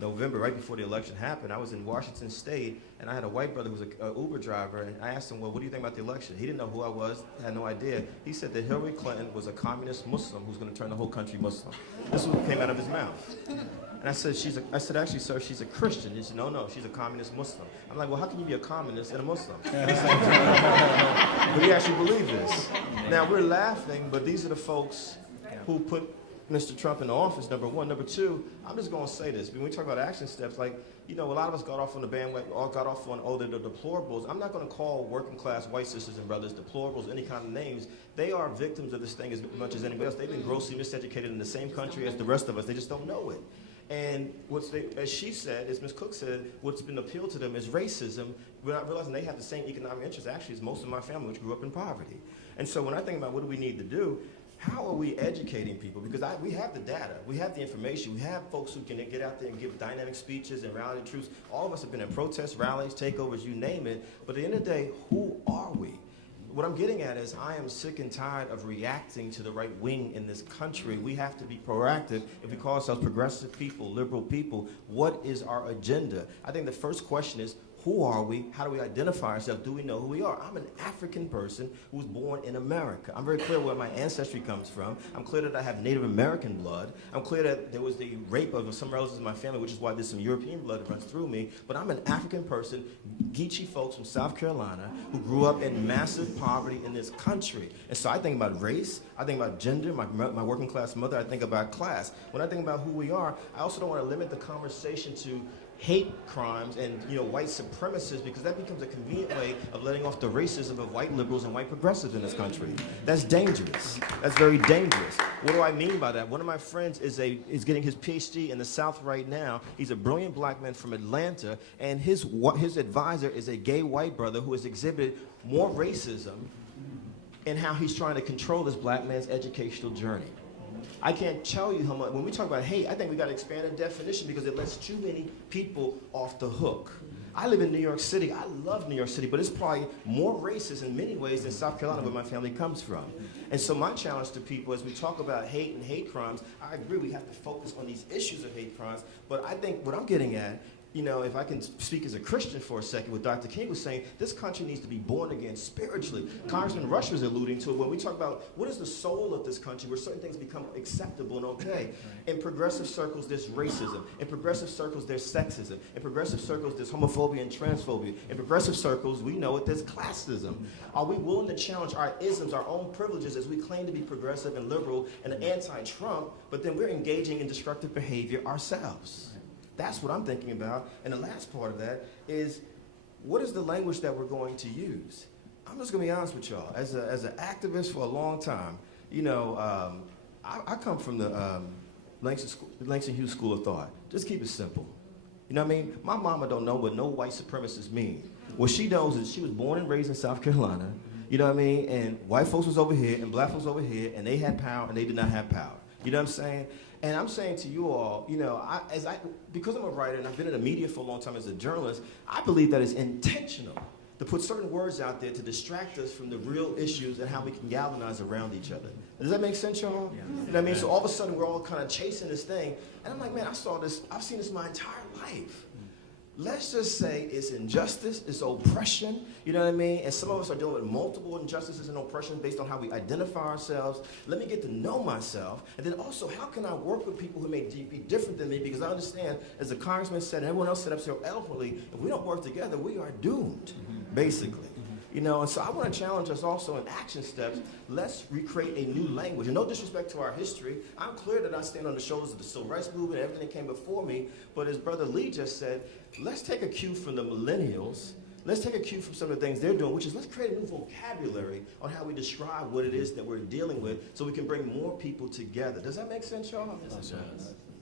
November, right before the election happened, I was in Washington State, and I had a white brother who was an Uber driver, and I asked him, well, what do you think about the election? He didn't know who I was, had no idea. He said that Hillary Clinton was a communist Muslim who's going to turn the whole country Muslim. This is what came out of his mouth. And I said, actually, sir, she's a Christian. He said, no, she's a communist Muslim. I'm like, well, how can you be a communist and a Muslim? And he's like, but he actually believed this. Now, we're laughing, but these are the folks who put Mr. Trump in office, number one. Number two, I'm just going to say this. When we talk about action steps, like, you know, a lot of us got off on the bandwagon, all got off on, oh, they're the deplorables. I'm not going to call working class white sisters and brothers deplorables, any kind of names. They are victims of this thing as much as anybody else. They've been grossly miseducated in the same country as the rest of us. They just don't know it. And as she said, as Ms. Cook said, what's been appealed to them is racism. We're not realizing they have the same economic interests, actually, as most of my family, which grew up in poverty. And so when I think about what do we need to do, how are we educating people? Because we have the data, we have the information, we have folks who can get out there and give dynamic speeches and rally the troops. All of us have been in protests, rallies, takeovers, you name it. But at the end of the day, who are we? What I'm getting at is I am sick and tired of reacting to the right wing in this country. We have to be proactive. If we call ourselves progressive people, liberal people, what is our agenda? I think the first question is, who are we? How do we identify ourselves? Do we know who we are? I'm an African person who was born in America. I'm very clear where my ancestry comes from. I'm clear that I have Native American blood. I'm clear that there was the rape of some relatives in my family, which is why there's some European blood that runs through me. But I'm an African person, Geechee folks from South Carolina, who grew up in massive poverty in this country. And so I think about race, I think about gender, my working class mother, I think about class. When I think about who we are, I also don't want to limit the conversation to hate crimes and white supremacists, because that becomes a convenient way of letting off the racism of white liberals and white progressives in this country. That's dangerous. That's very dangerous. What do I mean by that? One of my friends is getting his PhD in the South right now. He's a brilliant black man from Atlanta, and his advisor is a gay white brother who has exhibited more racism in how he's trying to control this black man's educational journey. I can't tell you how much, when we talk about hate, I think we got to expand the definition because it lets too many people off the hook. I live in New York City. I love New York City, but it's probably more racist in many ways than South Carolina, where my family comes from. And so my challenge to people as we talk about hate and hate crimes, I agree we have to focus on these issues of hate crimes, but I think what I'm getting at, if I can speak as a Christian for a second, what Dr. King was saying, this country needs to be born again spiritually. Congressman Rush was alluding to it when we talk about what is the soul of this country, where certain things become acceptable and okay. In progressive circles, there's racism. In progressive circles, there's sexism. In progressive circles, there's homophobia and transphobia. In progressive circles, we know it, there's classism. Are we willing to challenge our isms, our own privileges, as we claim to be progressive and liberal and anti-Trump, but then we're engaging in destructive behavior ourselves? That's what I'm thinking about. And the last part of that is, what is the language that we're going to use? I'm just going to be honest with y'all. As an activist for a long time, I come from the Langston Hughes School of Thought. Just keep it simple. You know what I mean? My mama don't know what no white supremacists mean. What she knows is she was born and raised in South Carolina, you know what I mean? And white folks was over here and black folks over here, and they had power and they did not have power. You know what I'm saying? And I'm saying to you all, because I'm a writer and I've been in the media for a long time as a journalist, I believe that it's intentional to put certain words out there to distract us from the real issues and how we can galvanize around each other. Does that make sense, y'all? Yeah. You know what I mean? So all of a sudden we're all kind of chasing this thing, and I'm like, man, I've seen this my entire life. Let's just say it's injustice, it's oppression, you know what I mean? And some of us are dealing with multiple injustices and oppression based on how we identify ourselves. Let me get to know myself. And then also, how can I work with people who may be different than me? Because I understand, as the congressman said, and everyone else said up so eloquently, if we don't work together, we are doomed, basically. And so I want to challenge us also in action steps. Let's recreate a new language. And no disrespect to our history, I'm clear that I stand on the shoulders of the Civil Rights Movement and everything that came before me. But as Brother Lee just said, let's take a cue from the millennials. Let's take a cue from some of the things they're doing, which is let's create a new vocabulary on how we describe what it is that we're dealing with so we can bring more people together. Does that make sense, y'all? Awesome.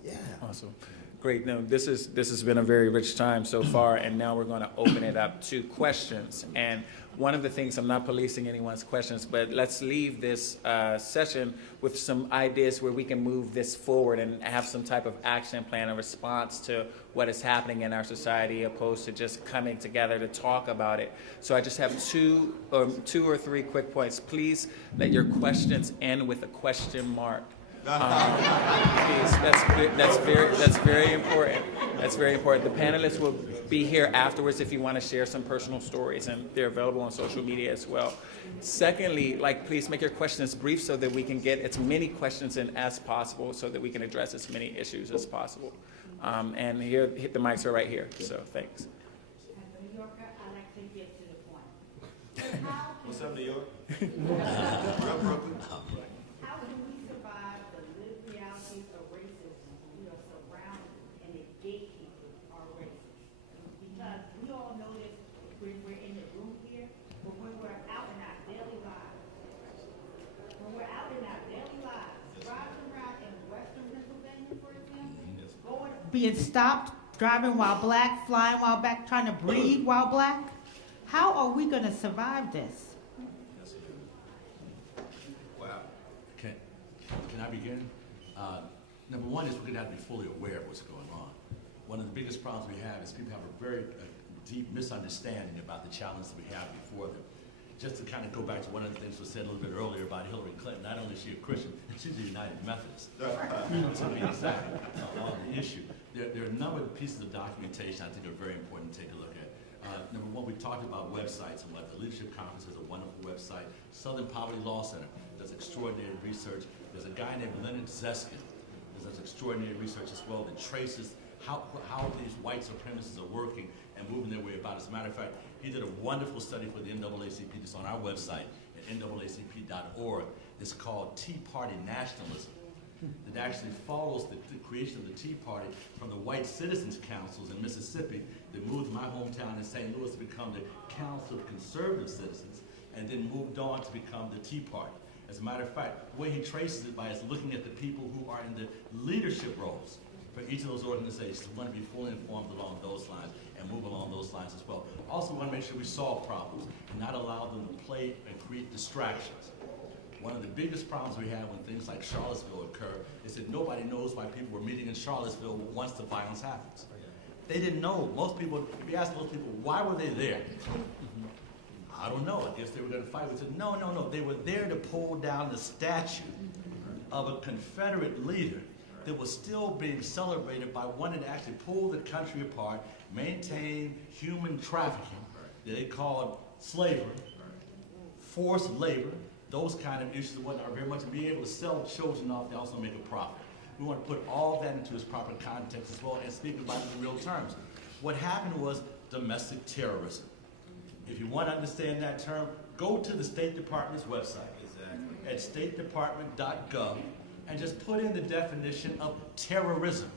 Yeah. Awesome. Great. No, this has been a very rich time so far, and now we're going to open it up to questions. And one of the things, I'm not policing anyone's questions, but let's leave this session with some ideas where we can move this forward and have some type of action plan in response to what is happening in our society, opposed to just coming together to talk about it. So I just have two or three quick points. Please let your questions end with a question mark. Please, that's very important. That's very important. The panelists will be here afterwards if you want to share some personal stories, and they're available on social media as well. Secondly, please make your questions brief so that we can get as many questions in as possible so that we can address as many issues as possible. And here, the mics are right here, so thanks. As a New Yorker, I like to get to the point. What's up, New York? How can we survive the lived realities of racism when we are surrounded and the gatekeepers are racist? Because we all know this when we're in the room here, but when we're out in our daily lives, driving around in Western Pennsylvania, for example, being stopped, driving while black, flying while black, trying to breathe while black, how are we going to survive this? Wow. Can I begin? Number one is we're going to have to be fully aware of what's going on. One of the biggest problems we have is people have a very deep misunderstanding about the challenges we have before them. Just to kind of go back to one of the things was said a little bit earlier about Hillary Clinton, not only is she a Christian, she's a United Methodist. To be exact on the issue. There are a number of pieces of documentation I think are very important to take a look at. Number one, we talked about websites and what the Leadership Conference is a wonderful website. Southern Poverty Law Center does extraordinary research. There's a guy named Leonard Zeskin that does extraordinary research as well that traces how these white supremacists are working and moving their way about. As a matter of fact, he did a wonderful study for the NAACP that's on our website at naacp.org. It's called Tea Party Nationalism. That actually follows the creation of the Tea Party from the White Citizens Councils in Mississippi that moved to my hometown in St. Louis to become the Council of Conservative Citizens and then moved on to become the Tea Party. As a matter of fact, the way he traces it by is looking at the people who are in the leadership roles for each of those organizations. We want to be fully informed along those lines and move along those lines as well. Also, we want to make sure we solve problems and not allow them to play and create distractions. One of the biggest problems we have when things like Charlottesville occur is that nobody knows why people were meeting in Charlottesville once the violence happens. They didn't know. Most people, if you ask most people, why were they there? I don't know. I guess they were going to fight. We said, no. They were there to pull down the statue of a Confederate leader that was still being celebrated by one that actually pulled the country apart, maintained human trafficking that they called slavery, forced labor, those kind of issues are very much being able to sell children off to also make a profit. We want to put all that into its proper context as well and speak about it in real terms. What happened was domestic terrorism. If you want to understand that term, go to the State Department's website at statedepartment.gov and just put in the definition of terrorism.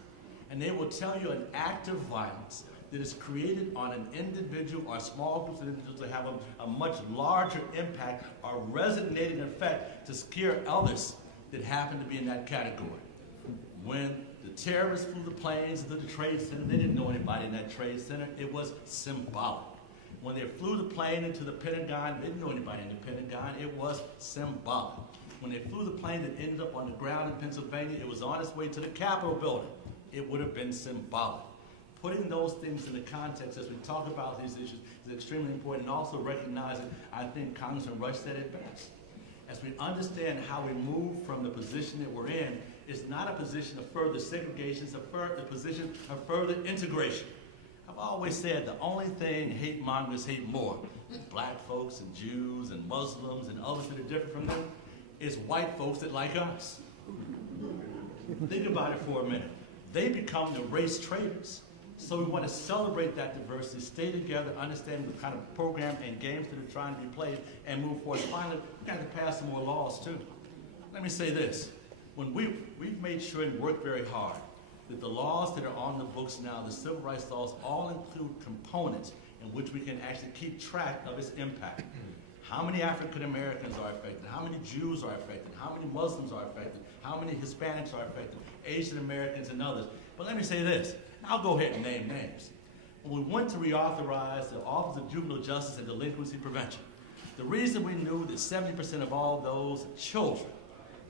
And they will tell you an act of violence that is created on an individual or small groups of individuals that have a much larger impact or resonating effect to scare others that happen to be in that category. When the terrorists flew the planes into the Trade Center, they didn't know anybody in that Trade Center. It was symbolic. When they flew the plane into the Pentagon, they didn't know anybody in the Pentagon. It was symbolic. When they flew the plane that ended up on the ground in Pennsylvania, it was on its way to the Capitol building. It would have been symbolic. Putting those things in the context as we talk about these issues is extremely important, and also recognizing, I think Congressman Rush said it best. As we understand how we move from the position that we're in, it's not a position of further segregation, it's a position of further integration. I've always said the only thing hate mongers hate more, black folks and Jews and Muslims and others that are different from them, is white folks that like us. Think about it for a minute. They become the race traitors. So we want to celebrate that diversity, stay together, understand the kind of program and games that are trying to be played, and move forward. Finally, we've got to pass some more laws, too. Let me say this. When we've made sure and worked very hard that the laws that are on the books now, the civil rights laws, all include components in which we can actually keep track of its impact. How many African Americans are affected? How many Jews are affected? How many Muslims are affected? How many Hispanics are affected? Asian Americans and others. But let me say this. I'll go ahead and name names. When we went to reauthorize the Office of Juvenile Justice and Delinquency Prevention, the reason we knew that 70% of all those children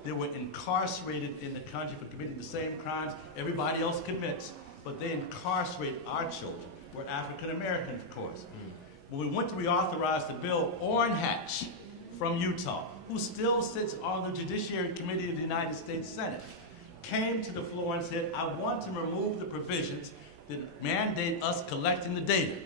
that were incarcerated in the country for committing the same crimes everybody else commits, but they incarcerate our children, were African Americans, of course. When we went to reauthorize the bill, Orrin Hatch from Utah, who still sits on the Judiciary Committee of the United States Senate, came to the floor and said, I want to remove the provisions that mandate us collecting the data.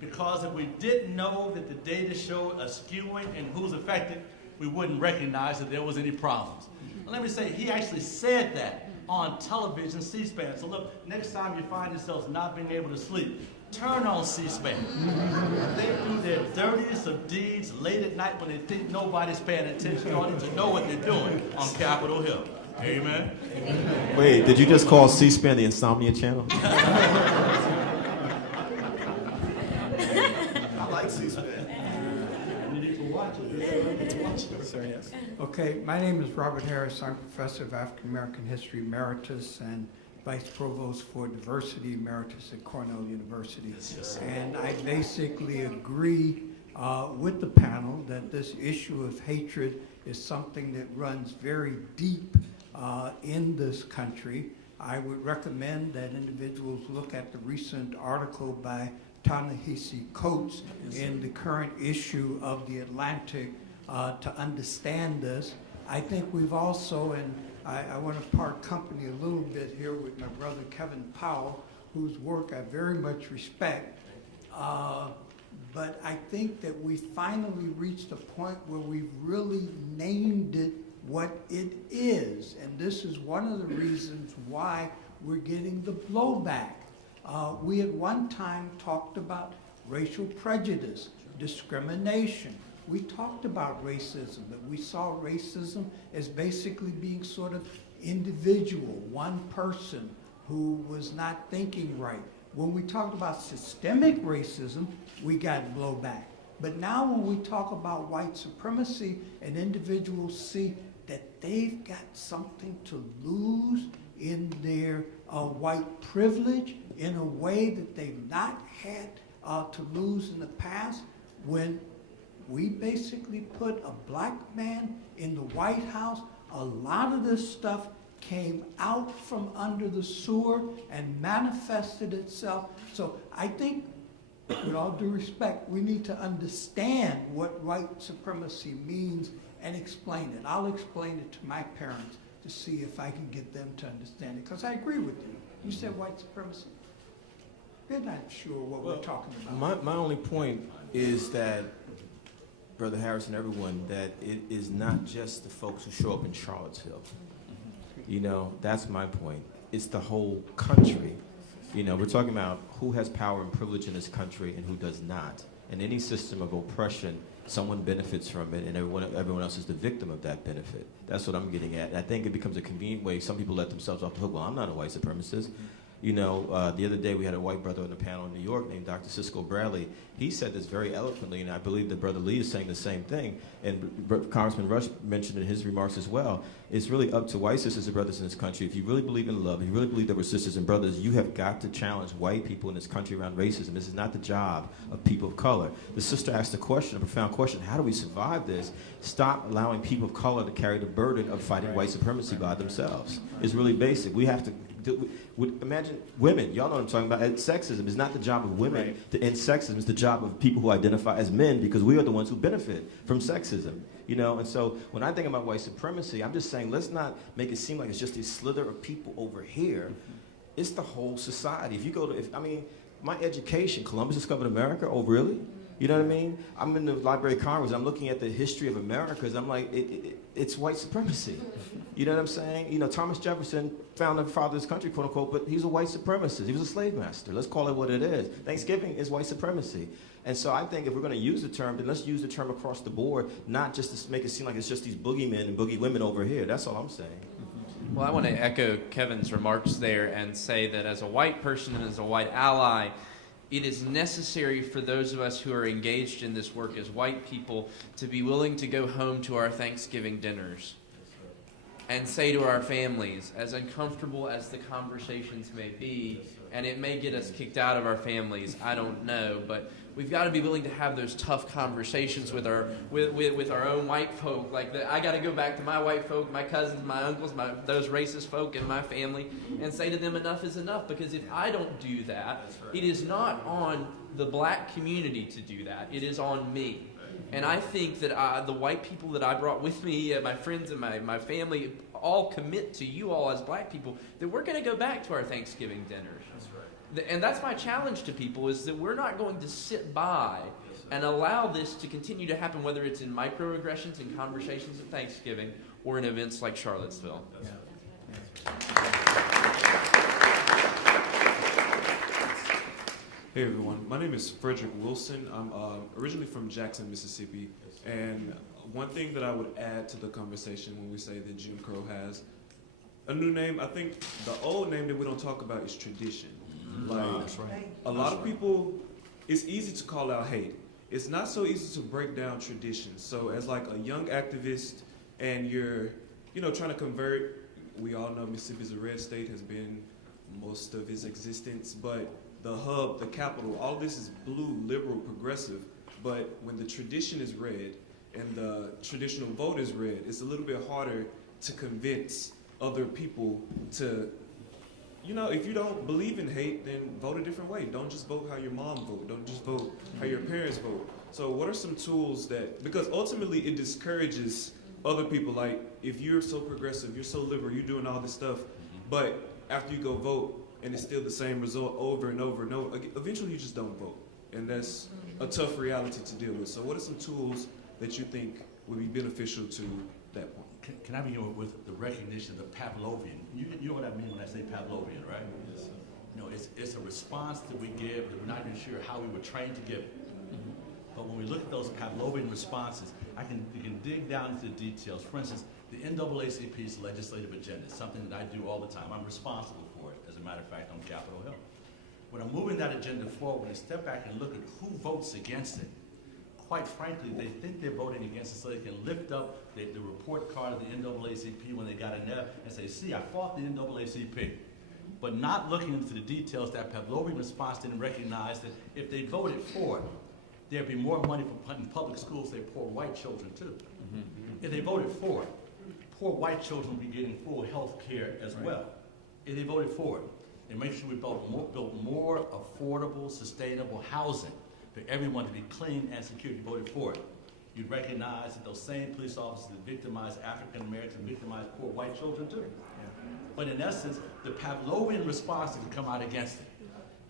Because if we didn't know that the data showed a skewing and who's affected, we wouldn't recognize that there was any problems. And let me say, he actually said that on television, C-SPAN. So look, next time you find yourselves not being able to sleep, turn on C-SPAN. They do their dirtiest of deeds late at night when they think nobody's paying attention. You all need to know what they're doing on Capitol Hill. Amen. Wait, did you just call C-SPAN the Insomnia Channel? I like C-SPAN. You need to watch it. Sir, yes. Okay, my name is Robert Harris. I'm Professor of African American History Emeritus and Vice Provost for Diversity Emeritus at Cornell University. And I basically agree with the panel that this issue of hatred is something that runs very deep in this country. I would recommend that individuals look at the recent article by Ta-Nehisi Coates in the current issue of The Atlantic to understand this. I think we've also, and I want to part company a little bit here with my brother Kevin Powell, whose work I very much respect. But I think that we finally reached a point where we've really named it what it is. And this is one of the reasons why we're getting the blowback. We at one time talked about racial prejudice, discrimination. We talked about racism, but we saw racism as basically being sort of individual, one person who was not thinking right. When we talked about systemic racism, we got blowback. But now when we talk about white supremacy and individuals see that they've got something to lose in their white privilege in a way that they've not had to lose in the past, when we basically put a black man in the White House, a lot of this stuff came out from under the sewer and manifested itself. So I think, with all due respect, we need to understand what white supremacy means and explain it. I'll explain it to my parents to see if I can get them to understand it, because I agree with you. You said white supremacy. They're not sure what we're talking about. My only point is that, Brother Harris and everyone, that it is not just the folks who show up in Charlottesville. You know, that's my point. It's the whole country. You know, we're talking about who has power and privilege in this country and who does not. In any system of oppression, someone benefits from it and everyone else is the victim of that benefit. That's what I'm getting at. And I think it becomes a convenient way. Some people let themselves off the hook. Well, I'm not a white supremacist. You know, the other day we had a white brother on the panel in New York named Dr. Cisco Bradley. He said this very eloquently, and I believe that Brother Lee is saying the same thing. And Congressman Rush mentioned in his remarks as well. It's really up to white sisters and brothers in this country. If you really believe in love, if you really believe that we're sisters and brothers, you have got to challenge white people in this country around racism. This is not the job of people of color. The sister asked a question, a profound question. How do we survive this? Stop allowing people of color to carry the burden of fighting white supremacy by themselves. It's really basic. We have to imagine women. Y'all know what I'm talking about. Sexism is not the job of women to end sexism. It's the job of people who identify as men, because we are the ones who benefit from sexism. You know, and so when I think about white supremacy, I'm just saying, let's not make it seem like it's just a slither of people over here. It's the whole society. If you go to, I mean, my education, Columbus discovered America. Oh, really? You know what I mean? I'm in the Library of Congress. I'm looking at the history of America. I'm like, it's white supremacy. You know what I'm saying? You know, Thomas Jefferson founded the father of this country, quote unquote, but he's a white supremacist. He was a slave master. Let's call it what it is. Thanksgiving is white supremacy. And so I think if we're going to use the term, then let's use the term across the board, not just to make it seem like it's just these boogeymen and boogie women over here. That's all I'm saying. Well, I want to echo Kevin's remarks there and say that as a white person and as a white ally, it is necessary for those of us who are engaged in this work as white people to be willing to go home to our Thanksgiving dinners and say to our families, as uncomfortable as the conversations may be, and it may get us kicked out of our families, I don't know, but we've got to be willing to have those tough conversations with our own white folk. Like, I got to go back to my white folk, my cousins, my uncles, those racist folk in my family, and say to them, enough is enough. Because if I don't do that, it is not on the black community to do that. It is on me. And I think that the white people that I brought with me, my friends and my family, all commit to you all as black people that we're going to go back to our Thanksgiving dinners. And that's my challenge to people, is that we're not going to sit by and allow this to continue to happen, whether it's in microaggressions in conversations at Thanksgiving or in events like Charlottesville. Hey everyone, my name is Frederick Wilson. I'm originally from Jackson, Mississippi, and one thing that I would add to the conversation when we say that Jim Crow has a new name, I think the old name that we don't talk about is tradition. Like, That's right. a lot of people, it's easy to call out hate. It's not so easy to break down traditions. So as like a young activist and you're, trying to convert, we all know Mississippi's a red state, has been most of its existence, but the hub, the capital, all this is blue, liberal, progressive, but when the tradition is red and the traditional vote is red, it's a little bit harder to convince other people to, if you don't believe in hate, then vote a different way. Don't just vote how your mom vote. Don't just vote how your parents vote. So what are some tools because ultimately it discourages other people, like if you're so progressive, you're so liberal, you're doing all this stuff, but after you go vote, and it's still the same result over and over and over, eventually you just don't vote. And that's a tough reality to deal with. So what are some tools that you think would be beneficial to that point? Can I begin with the recognition of the Pavlovian? You know what I mean when I say Pavlovian, right? Yes. It's a response that we give that we're not even sure how we were trained to give it. But when we look at those Pavlovian responses, you can dig down into the details. For instance, the NAACP's legislative agenda is something that I do all the time. I'm responsible for it, as a matter of fact, on Capitol Hill. When I'm moving that agenda forward, when I step back and look at who votes against it, quite frankly, they think they're voting against it so they can lift up the report card of the NAACP when they got in there and say, see, I fought the NAACP. But not looking into the details, that Pavlovian response didn't recognize that if they voted for it, there'd be more money for public schools for poor white children too. If they voted for it, poor white children would be getting full health care as well. If they voted for it, and make sure we build more affordable, sustainable housing for everyone to be clean and secure. You voted for it. You'd recognize that those same police officers that victimize African Americans victimize poor white children too. But in essence, the Pavlovian response that can come out against it,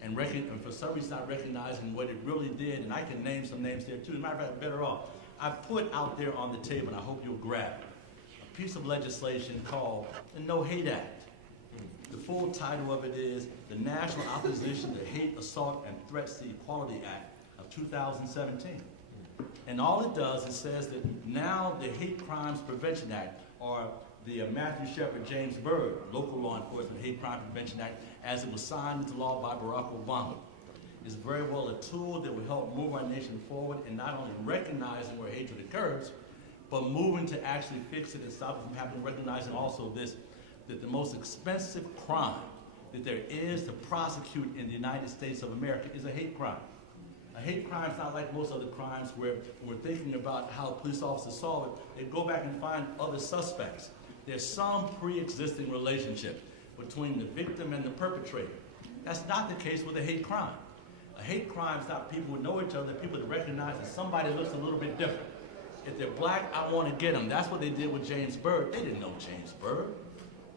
and for some reason not recognizing what it really did, and I can name some names there too. As a matter of fact, better off. I put out there on the table, and I hope you'll grab it, a piece of legislation called the No Hate Act. The full title of it is the National Opposition to Hate, Assault, and Threats to Equality Act of 2017. And all it does is says that now the Hate Crimes Prevention Act, or the Matthew Shepard James Byrd Local Law Enforcement Hate Crime Prevention Act, as it was signed into law by Barack Obama, is very well a tool that will help move our nation forward in not only recognizing where hatred occurs, but moving to actually fix it and stop it from happening, recognizing also this, that the most expensive crime that there is to prosecute in the United States of America is a hate crime. A hate crime is not like most other crimes where when we're thinking about how police officers solve it, they go back and find other suspects. There's some pre-existing relationship between the victim and the perpetrator. That's not the case with a hate crime. A hate crime is not people who know each other, people that recognize that somebody looks a little bit different. If they're black, I want to get them. That's what they did with James Byrd. They didn't know James Byrd,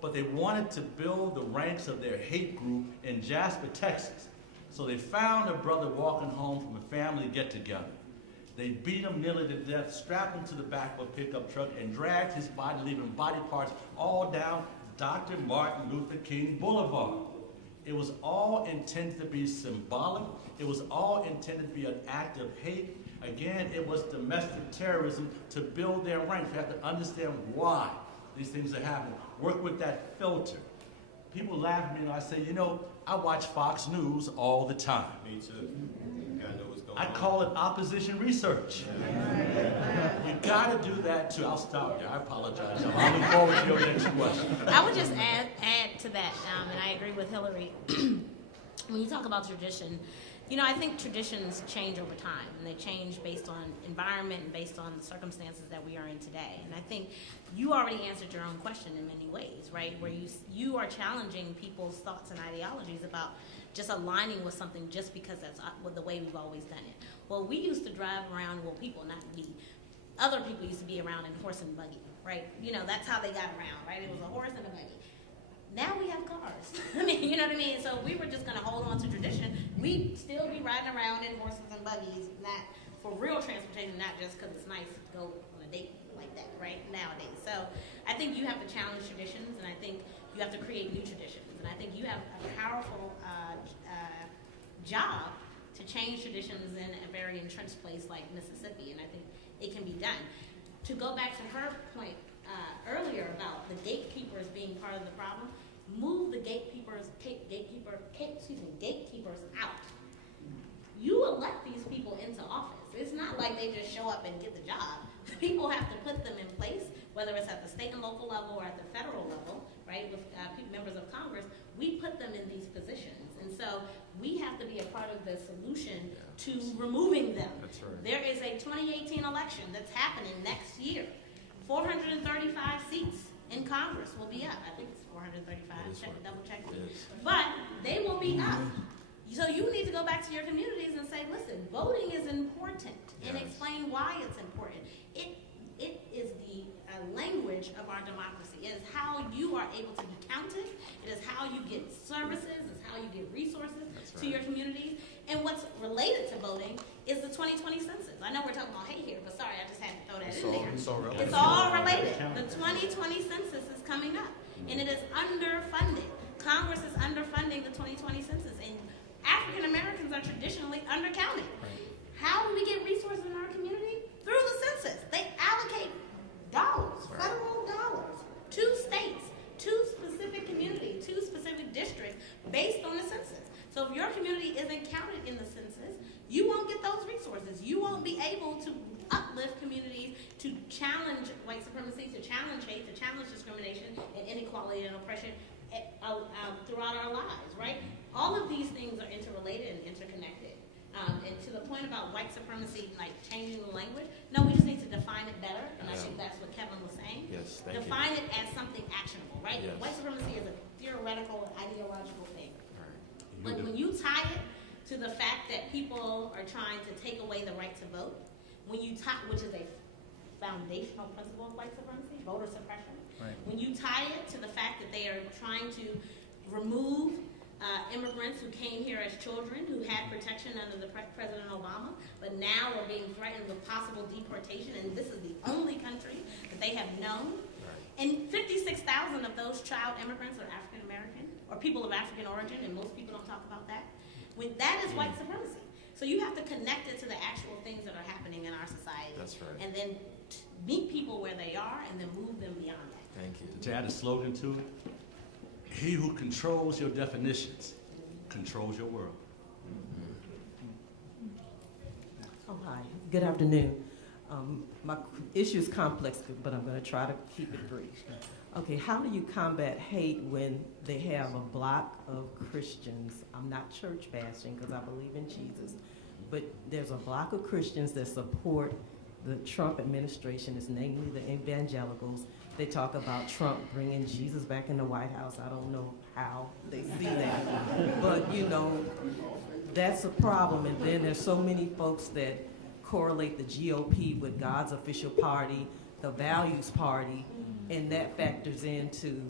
but they wanted to build the ranks of their hate group in Jasper, Texas. So they found a brother walking home from a family get-together. They beat him nearly to death, strapped him to the back of a pickup truck, and dragged his body, leaving body parts all down Dr. Martin Luther King Boulevard. It was all intended to be symbolic. It was all intended to be an act of hate. Again, it was domestic terrorism to build their ranks. You have to understand why these things are happening. Work with that filter. People laugh at me and I say, I watch Fox News all the time. Me too. You gotta know what's going I on. call it opposition research. You gotta do that too. I'll stop there. I apologize. I'm looking forward to your next question. I would just add to that, and I agree with Hillary. When you talk about tradition, I think traditions change over time, and they change based on environment and based on the circumstances that we are in today. And I think you already answered your own question in many ways, right? Where you are challenging people's thoughts and ideologies about just aligning with something just because that's the way we've always done it. Well, we used to drive around, other people used to be around in horse and buggy, right? That's how they got around, right? It was a horse and a buggy. Now we have cars. cars. I mean, you know what I mean? So if we were just gonna hold on to tradition, we'd still be riding around in horses and buggies, not for real transportation, not just because it's nice to go on a date like that, right, nowadays. So I think you have to challenge traditions, and I think you have to create new traditions. And I think you have a powerful job to change traditions in a very entrenched place like Mississippi, and I think it can be done. To go back to her point earlier about the gatekeepers being part of the problem, move the gatekeepers out. You elect these people into office. It's not like they just show up and get the job. People have to put them in place, whether it's at the state and local level or at the federal level, right, with members of Congress. We put them in these positions. And so we have to be a part of the solution to removing them. That's right. There is a 2018 election that's happening next year. 435 seats in Congress will be up. I think it's 435. Double check. But they will be up. So you need to go back to your communities and say, listen, voting is important, and explain why it's important. It is the language of our democracy. It is how you are able to be counted. It is how you get services. It's how you get resources to your communities. And what's related to voting is the 2020 census. I know we're talking about hate here, but sorry, I just had to throw that in there. It's all related. The 2020 census is coming up, and it is underfunded. Congress is underfunding the 2020 census, and African Americans are traditionally undercounted. How do we get resources in our community? Through the census. They allocate dollars, federal dollars, to states, to specific communities, to specific districts based on the census. So if your community isn't counted in the census, you won't get those resources. You won't be able to uplift communities, to challenge white supremacy, to challenge hate, to challenge discrimination and inequality and oppression throughout our lives, right? All of these things are interrelated and interconnected. And to the point about white supremacy, like changing the language, no, we just need to define it better, and I think that's what Kevin was saying. Yes, thank define it as something actionable, right? Yes. White supremacy is a theoretical, ideological thing. Right. But when you tie it to the fact that people are trying to take away the right to vote, when you tie, which is a foundational principle of white supremacy, voter suppression, when you tie it to the fact that they are trying to remove immigrants who came here as children, who had protection under the President Obama, but now are being threatened with possible deportation, and this is the only country that they have known. And 56,000 of those child immigrants are African American, or people of African origin, and most people don't talk about that. When that is white supremacy. So you have to connect it to the actual things that are happening in our society. That's right. And then meet people where they are, and then move them beyond that. Thank you. To add a slogan to it, he who controls your definitions controls your world. Oh, hi. Good afternoon. My issue is complex, but I'm going to try to keep it brief. Okay, how do you combat hate when they have a block of Christians? I'm not church bashing because I believe in Jesus, but there's a block of Christians that support the Trump administration, is namely the evangelicals. They talk about Trump bringing Jesus back in the White House. I don't know how they see that, but you know, that's a problem. And then there's so many folks that correlate the GOP with God's official party, the values party, and that factors into,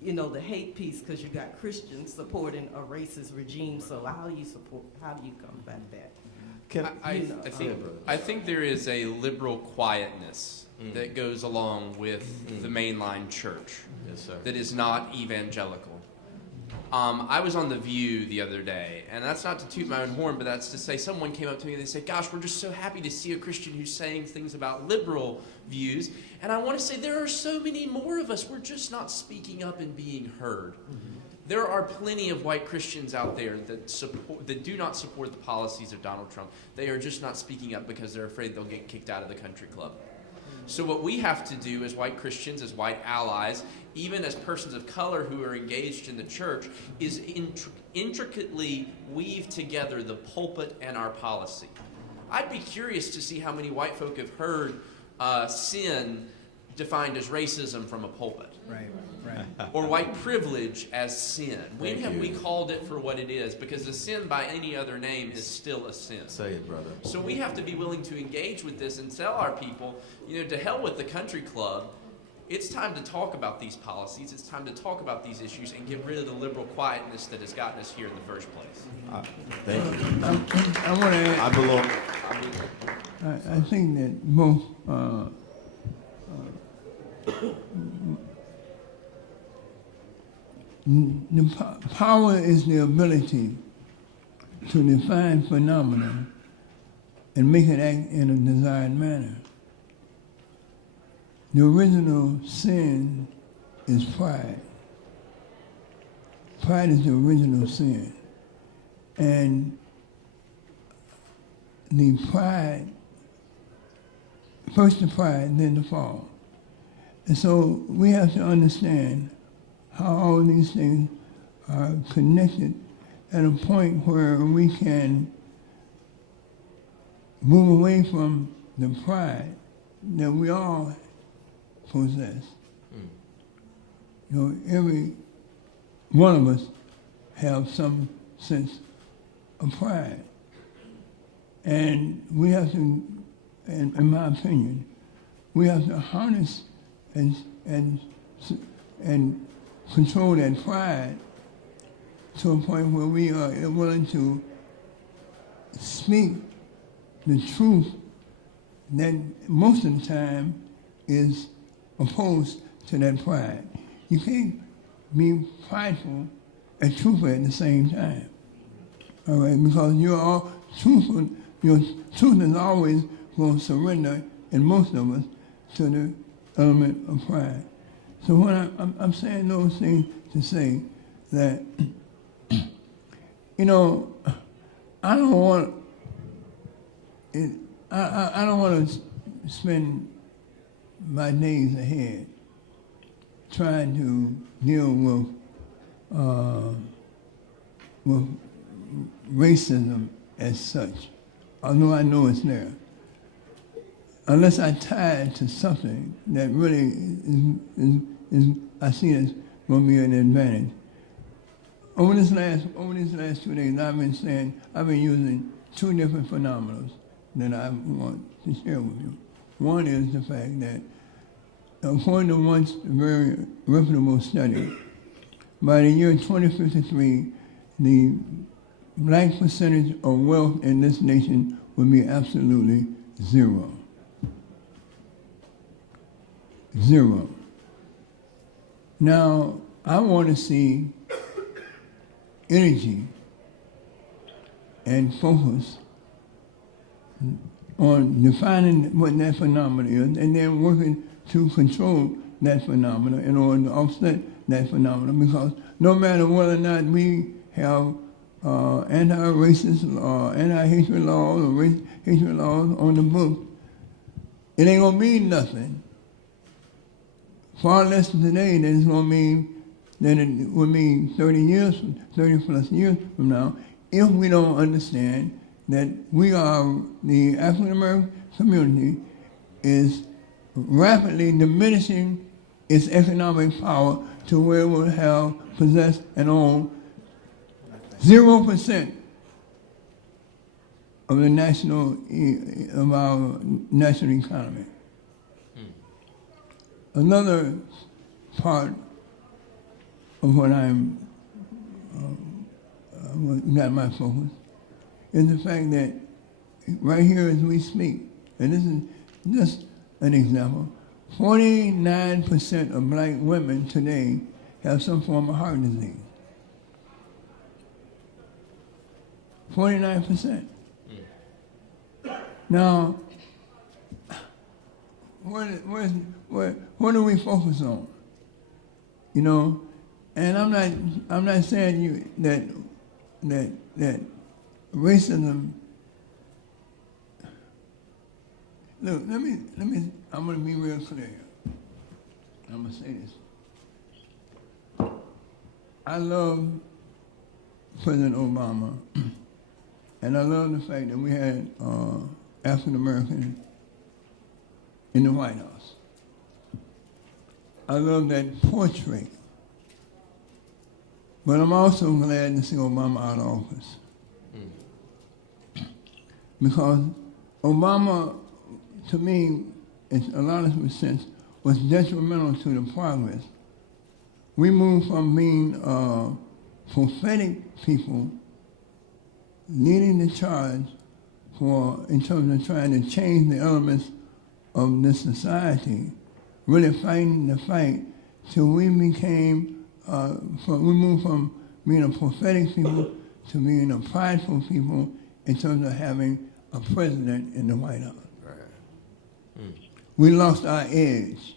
you know, the hate piece, because you got Christians supporting a racist regime. So how do you combat that? I think there is a liberal quietness that goes along with the mainline church that is not evangelical. I was on The View the other day, and that's not to toot my own horn, but that's to say someone came up to me and they said, gosh, we're just so happy to see a Christian who's saying things about liberal views. And I want to say there are so many more of us. We're just not speaking up and being heard. There are plenty of white Christians out there that do not support the policies of Donald Trump. They are just not speaking up because they're afraid they'll get kicked out of the country club. So what we have to do as white Christians, as white allies, even as persons of color who are engaged in the church, is intricately weave together the pulpit and our policy. I'd be curious to see how many white folk have heard sin defined as racism from a pulpit. Right. Or white privilege as sin. When have we called it for what it is? Because a sin by any other name is still a sin. Say it, brother. So we have to be willing to engage with this and tell our people, you know, to hell with the country club. it's time to talk about these policies. It's time to talk about these issues and get rid of the liberal quietness that has gotten us here in the first place. Thank you. I want to add, I belong. I think that both power is the ability to define phenomena and make it act in a desired manner. The original sin is pride. Pride is the original sin. And the pride, first the pride, then the fall. And so we have to understand how all these things are connected at a point where we can move away from the pride that we all possess. You know, every one of us have some sense of pride. And we have to, in my opinion, we have to harness and control that pride to a point where we are willing to speak the truth that most of the time is opposed to that pride. You can't be prideful and truthful at the same time. All right, because you're all truthful. Your truth is always going to surrender, in most of us, to the element of pride. So when I'm saying those things to say that, you know, I don't want it. I don't want to spend my days ahead trying to deal with racism as such, although I know it's there, unless I tie it to something that really is I see as going to be an advantage. Over these last 2 days, I've been using two different phenomena that I want to share with you. One is the fact that, according to one very reputable study, by the year 2053, the black percentage of wealth in this nation would be absolutely zero. Zero. Now, I want to see energy and focus on defining what that phenomenon is and then working to control that phenomenon in order to offset that phenomenon, because no matter whether or not we have anti-racist or anti-hatred laws or hatred laws on the book, it ain't going to mean nothing. Far less today than it's going to mean than it would mean 30 plus years from now, if we don't understand that the African American community is rapidly diminishing its economic power to where it will have possessed and own 0% of our national economy. Another part of what got my focus is the fact that right here as we speak, and this is just an example, 49% of black women today have some form of heart disease. 49%. Now, what do we focus on? You know, and I'm not saying that racism. Look, I'm going to be real clear here. I'm going to say this. I love President Obama, and I love the fact that we had African Americans in the White House. I love that portrait. But I'm also glad to see Obama out of office. Because Obama, to me, in a lot of sense, was detrimental to the progress. We moved from being prophetic people leading the charge in terms of trying to change the elements of this society, really fighting the fight till we became, we moved from being a prophetic people to being a prideful people in terms of having a president in the White House. We lost our edge,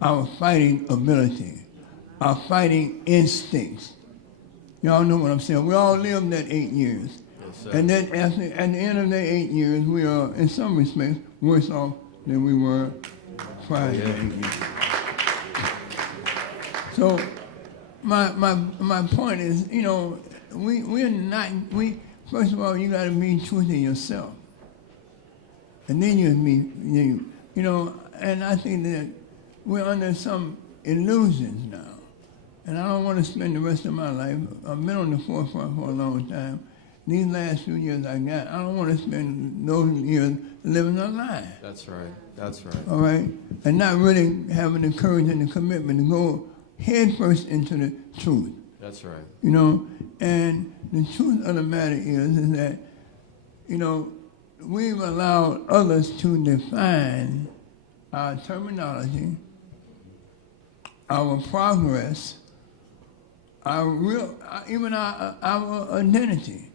our fighting ability, our fighting instincts. Y'all know what I'm saying. We all lived that 8 years. Yes, sir. And then at the end of the 8 years, we are, in some respects, worse off than we were prior to 8 years. So my point is, you know, we're not, first of all, you got to be true to yourself. And then you know, and I think that we're under some illusions now. And I don't want to spend the rest of my life, I've been on the forefront for a long time. These last few years I don't want to spend those years living a lie. That's right. That's right. All right? And not really having the courage and the commitment to go head first into the truth. That's right. You know, and the truth of the matter is that, you know, we've allowed others to define our terminology, our progress, even our identity.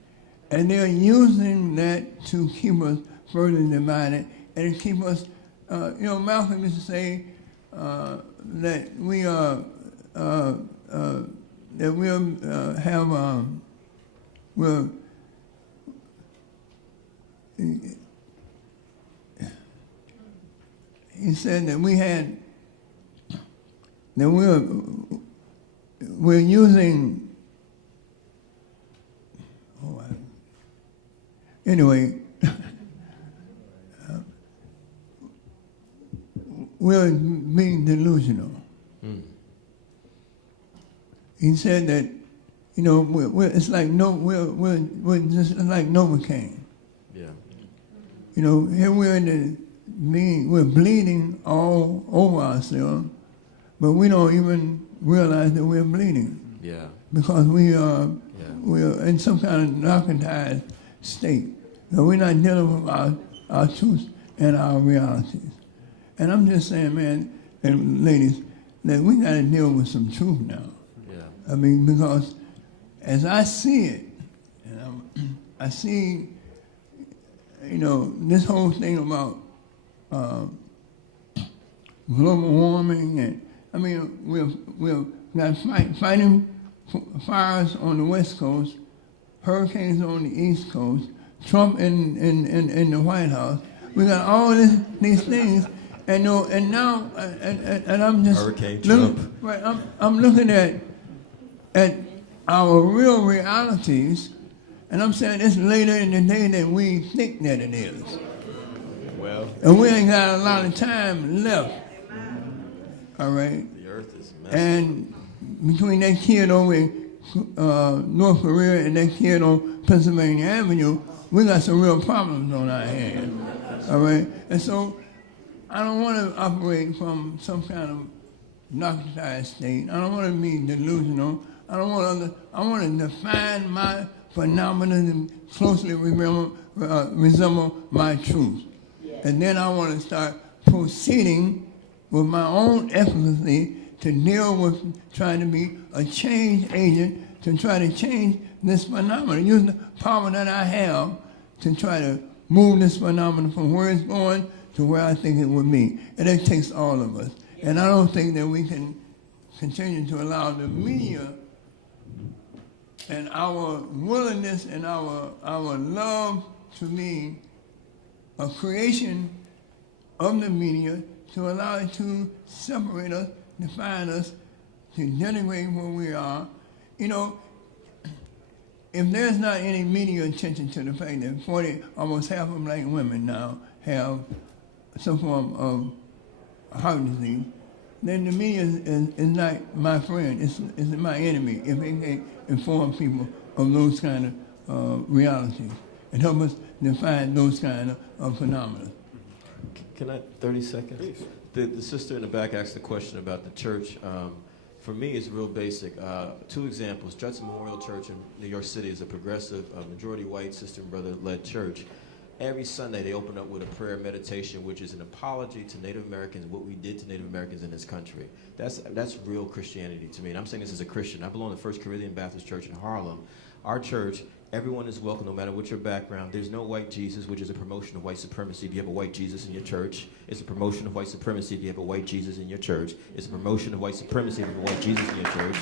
And they're using that to keep us further divided and to keep us, you know, Malcolm used to say that we are, that we'll have, we'll, he said that we had, that we're using, anyway, we're being delusional. He said that, you know, it's like we're just like Novocaine. Yeah. You know, here we're bleeding all over ourselves, but we don't even realize that we're bleeding. Yeah. Because we're in some kind of narcotized state. So we're not dealing with our truths and our realities. And I'm just saying, man, and ladies, that we got to deal with some truth now. Yeah. I mean, because as I see it, and I see, you know, this whole thing about global warming, and I mean, we've got fighting fires on the West Coast, hurricanes on the East Coast, Trump in the White House. We got all these things, and now I'm just Hurricane looking, Trump. right. I'm looking at our real realities, and I'm saying it's later in the day than we think that it is. Well. And we ain't got a lot of time left. All right. The earth is messy. And between that kid over in North Korea and that kid on Pennsylvania Avenue, we got some real problems on our hands. All right. And so I don't want to operate from some kind of narcotized state. I don't want to be delusional. I want to define my phenomenon and closely resemble my truth. And then I want to start proceeding with my own efficacy to deal with trying to be a change agent to try to change this phenomenon. Use the power that I have to try to move this phenomenon from where it's going to where I think it would be. And it takes all of us. And I don't think that we can continue to allow the media and our willingness and our love to be a creation of the media to allow it to separate us, define us, to denigrate where we are. You know, if there's not any media attention to the fact that almost half of black women now have some form of heart disease, then the media is not my friend, it's my enemy if it can inform people of those kind of realities and help us define those kind of phenomena. Can I, 30 seconds? Please. The sister in the back asked the question about the church. For me, it's real basic. 2 examples. Judson Memorial Church in New York City is a progressive, majority white, sister and brother-led church. Every Sunday, they open up with a prayer meditation, which is an apology to Native Americans, what we did to Native Americans in this country. That's real Christianity to me. And I'm saying this as a Christian. I belong to First Corinthian Baptist Church in Harlem. Our church, everyone is welcome, no matter what your background. There's no white Jesus, which is a promotion of white supremacy if you have a white Jesus in your church. It's a promotion of white supremacy if you have a white Jesus in your church. It's a promotion of white supremacy if you have a white Jesus in your church.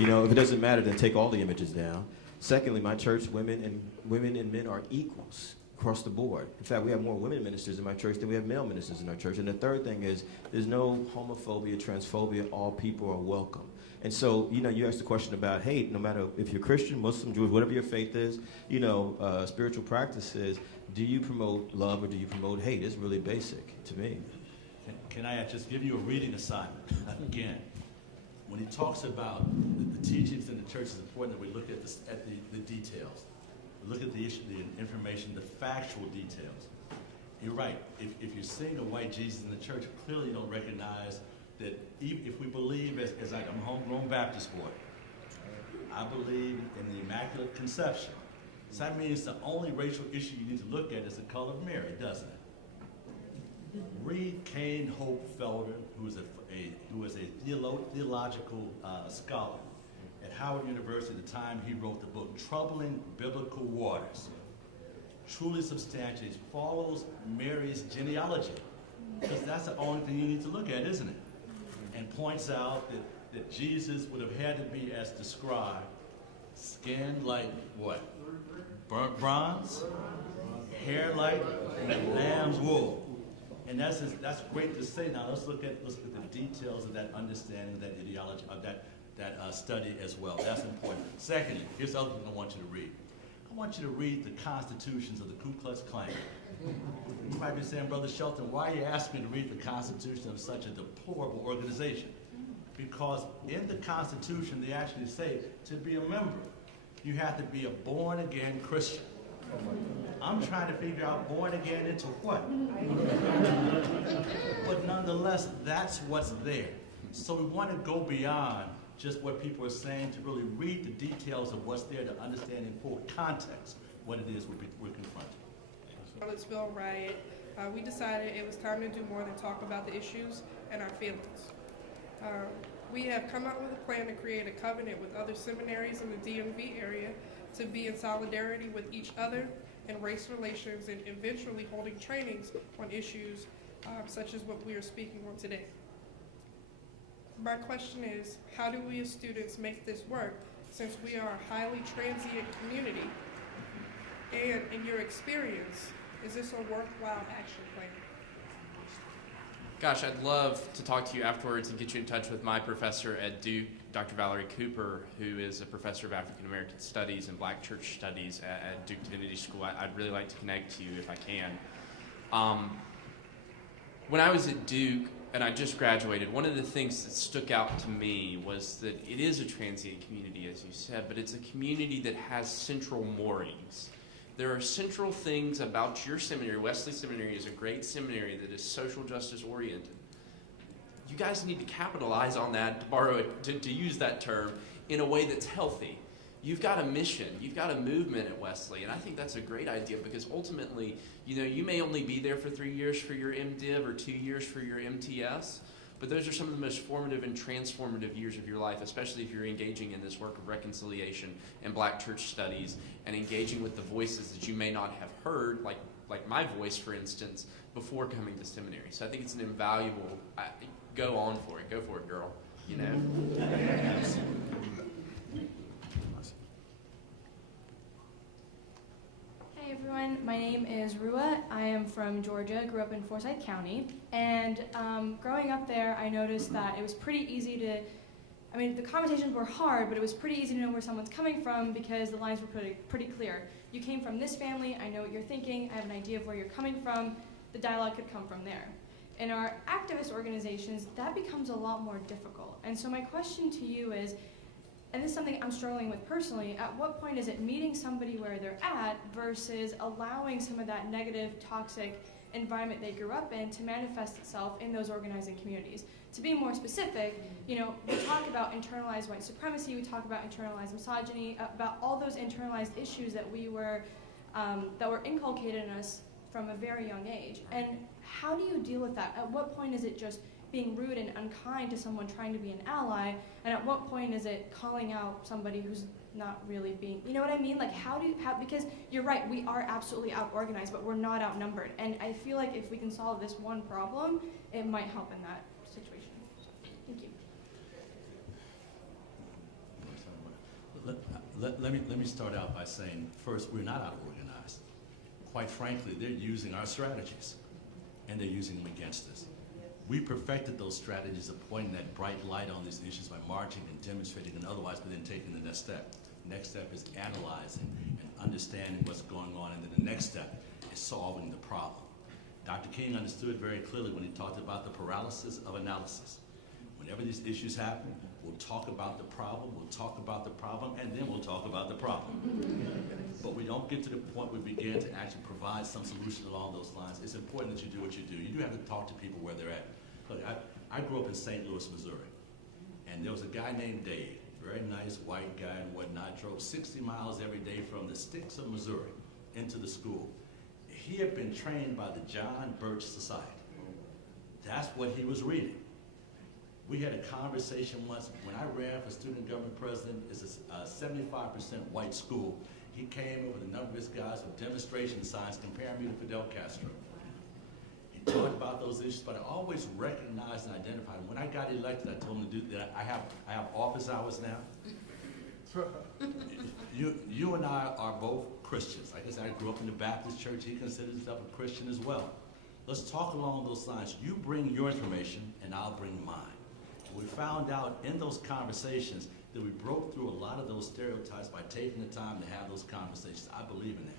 You know, if it doesn't matter, then take all the images down. Secondly, my church, women and men are equals across the board. In fact, we have more women ministers in my church than we have male ministers in our church. And the third thing is, there's no homophobia, transphobia. All people are welcome. And so, you know, you asked the question about hate. No matter if you're Christian, Muslim, Jewish, whatever your faith is, you know, spiritual practices, do you promote love or do you promote hate? It's really basic to me. Can I just give you a reading assignment? Again, when he talks about the teachings in the church, it's important that we look at the details. We look at the issue, the information, the factual details. You're right. If you're seeing a white Jesus in the church, clearly you don't recognize that even if we believe, as I'm a homegrown Baptist boy, I believe in the Immaculate Conception. So that means the only racial issue you need to look at is the color of Mary, doesn't it? Read Kane Hope Felder, who was a theological scholar at Howard University at the time he wrote the book, Troubling Biblical Waters. Truly substantiates, follows Mary's genealogy, because that's the only thing you need to look at, isn't it? And points out that Jesus would have had to be as described, skin like what? Burnt bronze, hair like lamb's wool. And that's great to say. Now let's look at the details of that understanding, that ideology, of that study as well. That's important. Secondly, here's the other thing I want you to read. I want you to read the constitutions of the Ku Klux Klan. You might be saying, Brother Shelton, why are you asking me to read the Constitution of such a deplorable organization? Because in the Constitution, they actually say to be a member, you have to be a born-again Christian. I'm trying to figure out born again into what? But nonetheless, that's what's there. So we want to go beyond just what people are saying to really read the details of what's there to understand in full context what it is we're confronting. Charlottesville riot, we decided it was time to do more than talk about the issues and our feelings. We have come up with a plan to create a covenant with other seminaries in the DMV area to be in solidarity with each other in race relations and eventually holding trainings on issues such as what we are speaking on today. My question is, how do we as students make this work since we are a highly transient community? And in your experience, is this a worthwhile action plan? Gosh, I'd love to talk to you afterwards and get you in touch with my professor at Duke, Dr. Valerie Cooper, who is a professor of African American Studies and Black Church Studies at Duke Divinity School. I'd really like to connect to you if I can. When I was at Duke and I just graduated, one of the things that stuck out to me was that it is a transient community, as you said, but it's a community that has central moorings. There are central things about your seminary. Wesley Seminary is a great seminary that is social justice oriented. You guys need to capitalize on that, to use that term, in a way that's healthy. You've got a mission, you've got a movement at Wesley, and I think that's a great idea because ultimately, you know, you may only be there for 3 years for your MDiv or 2 years for your MTS, but those are some of the most formative and transformative years of your life, especially if you're engaging in this work of reconciliation and Black church studies and engaging with the voices that you may not have heard, like my voice, for instance, before coming to seminary. So I think it's an invaluable, go for it, girl, you know? Hey everyone, my name is Rua. I am from Georgia, grew up in Forsyth County, and growing up there I noticed that it was pretty easy the conversations were hard, but it was pretty easy to know where someone's coming from because the lines were pretty clear. You came from this family, I know what you're thinking, I have an idea of where you're coming from, the dialogue could come from there. In our activist organizations, that becomes a lot more difficult. And so my question to you is, and this is something I'm struggling with personally, at what point is it meeting somebody where they're at versus allowing some of that negative, toxic environment they grew up in to manifest itself in those organizing communities. To be more specific, we talk about internalized white supremacy, we talk about internalized misogyny, about all those internalized issues that were inculcated in us from a very young age. And how do you deal with that? At what point is it just being rude and unkind to someone trying to be an ally, and at what point is it calling out somebody who's not really being, you know what I mean? Like because you're right, we are absolutely out-organized, but we're not outnumbered. And I feel like if we can solve this one problem, it might help in that situation. So, thank you. Let me start out by saying, first, we're not out-organized. Quite frankly, they're using our strategies, and they're using them against us. We perfected those strategies of pointing that bright light on these issues by marching and demonstrating and otherwise, but then taking the next step. Next step is analyzing and understanding what's going on, and then the next step is solving the problem. Dr. King understood very clearly when he talked about the paralysis of analysis. Whenever these issues happen, we'll talk about the problem, and then we'll talk about the problem. But we don't get to the point where we begin to actually provide some solution along those lines. It's important that you do what you do. You do have to talk to people where they're at. Look, I grew up in St. Louis, Missouri, and there was a guy named Dave, very nice white guy and whatnot, drove 60 miles every day from the sticks of Missouri into the school. He had been trained by the John Birch Society. That's what he was reading. We had a conversation once when I ran for student government president. It's a 75% white school. He came over with a number of his guys with demonstration signs comparing me to Fidel Castro. He talked about those issues, but I always recognized and identified. When I got elected, I told him to do that. I have office hours now. You and I are both Christians. Like I said, I grew up in the Baptist church. He considers himself a Christian as well. Let's talk along those lines. You bring your information, and I'll bring mine. We found out in those conversations that we broke through a lot of those stereotypes by taking the time to have those conversations. I believe in that.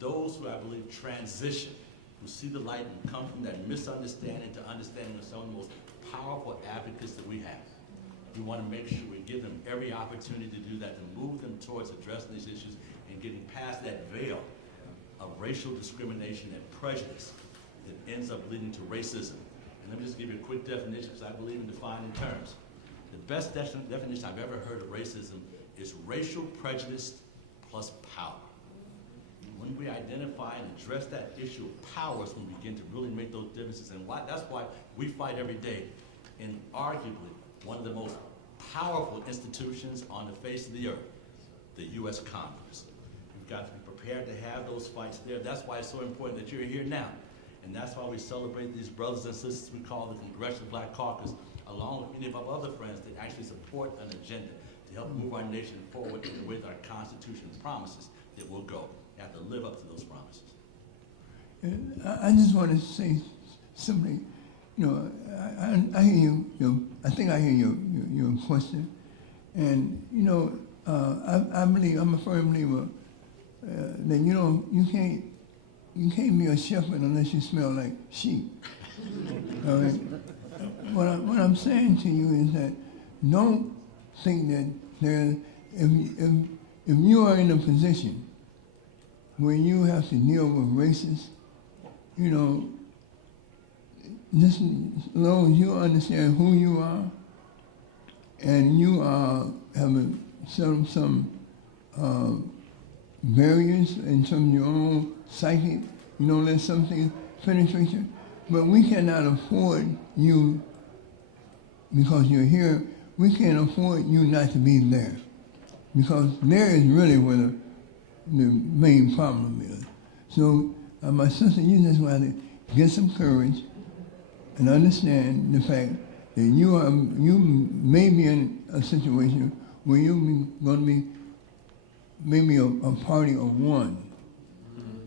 Those who I believe transition, who see the light and come from that misunderstanding to understanding of some of the most powerful advocates that we have. We want to make sure we give them every opportunity to do that, to move them towards addressing these issues and getting past that veil of racial discrimination and prejudice that ends up leading to racism. Let me just give you a quick definition, because I believe in defining terms. The best definition I've ever heard of racism is racial prejudice plus power. When we identify and address that issue of power is when we begin to really make those differences. And that's why we fight every day in arguably one of the most powerful institutions on the face of the earth, the U.S. Congress. We've got to be prepared to have those fights there. That's why it's so important that you're here now. And that's why we celebrate these brothers and sisters we call the Congressional Black Caucus, along with many of our other friends that actually support an agenda to help move our nation forward in the way that our Constitution promises that we'll go. We have to live up to those promises. I just want to say simply, I hear you. I think I hear your question, and I believe, I'm a firm believer that you can't be a shepherd unless you smell like sheep. All right? What I'm saying to you is that don't think that if you are in a position where you have to deal with racists, just as long as you understand who you are and you are having some barriers in terms of your own psyche, let something penetrate you. But we cannot afford you, because you're here, we can't afford you not to be there. Because there is really where the main problem is. So, my sister, you just want to get some courage and understand the fact that you may be in a situation where you're going to be maybe a party of one,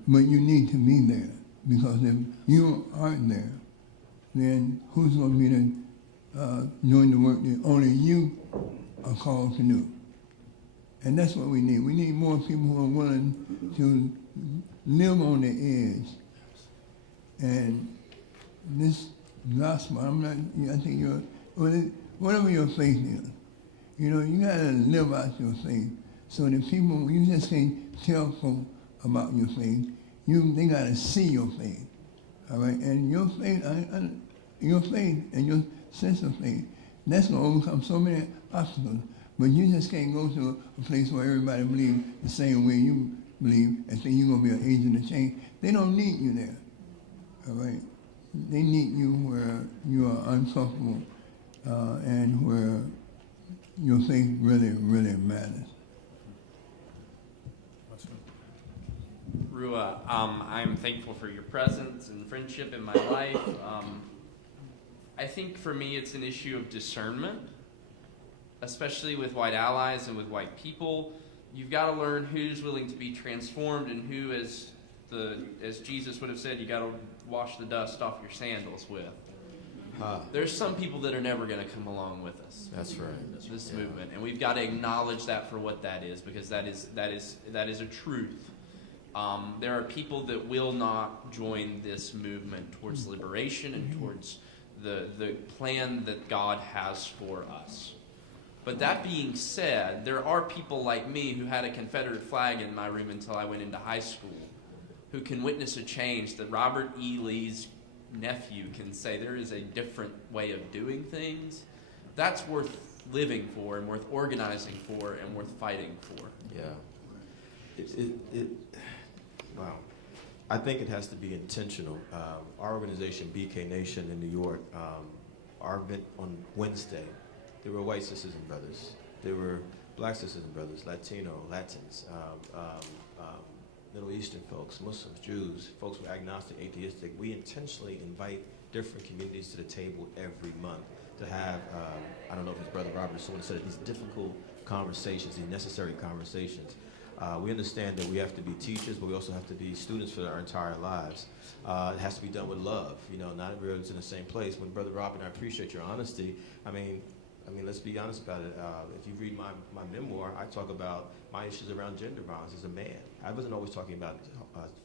but you need to be there, because if you aren't there, then who's going to be there doing the work that only you are called to do? And that's what we need. We need more people who are willing to live on the edge. And this gospel, I think whatever your faith is, you got to live out your faith. So the people, you just can't tell folks about your faith. They got to see your faith. All right, and your faith, your faith and your sense of faith, that's going to overcome so many obstacles. But you just can't go to a place where everybody believes the same way you believe and think you're going to be an agent of change. They don't need you there. All right? They need you where you are uncomfortable and where your faith really, really matters. Rua, I'm thankful for your presence and friendship in my life. I think for me it's an issue of discernment, especially with white allies and with white people. You've got to learn who's willing to be transformed and who, as Jesus would have said, you got to wash the dust off your sandals with. There's some people that are never going to come along with us. That's right. This movement, and we've got to acknowledge that for what that is, because that is a truth. There are people that will not join this movement towards liberation and towards the plan that God has for us. But that being said, there are people like me who had a Confederate flag in my room until I went into high school, who can witness a change that Robert E. Lee's nephew can say there is a different way of doing things. That's worth living for and worth organizing for and worth fighting for. Yeah. Wow. I think it has to be intentional. Our organization, BK Nation in New York, our event on Wednesday, there were white sisters and brothers. There were black sisters and brothers, Latino, Latins, Middle Eastern folks, Muslims, Jews, folks who are agnostic, atheistic. We intentionally invite different communities to the table every month to have, I don't know if it's Brother Robert or someone said it, these difficult conversations, these necessary conversations. We understand that we have to be teachers, but we also have to be students for our entire lives. It has to be done with love. You know, not everyone's in the same place. When Brother Robert, I appreciate your honesty. I mean, let's be honest about it. If you read my memoir, I talk about my issues around gender violence as a man. I wasn't always talking about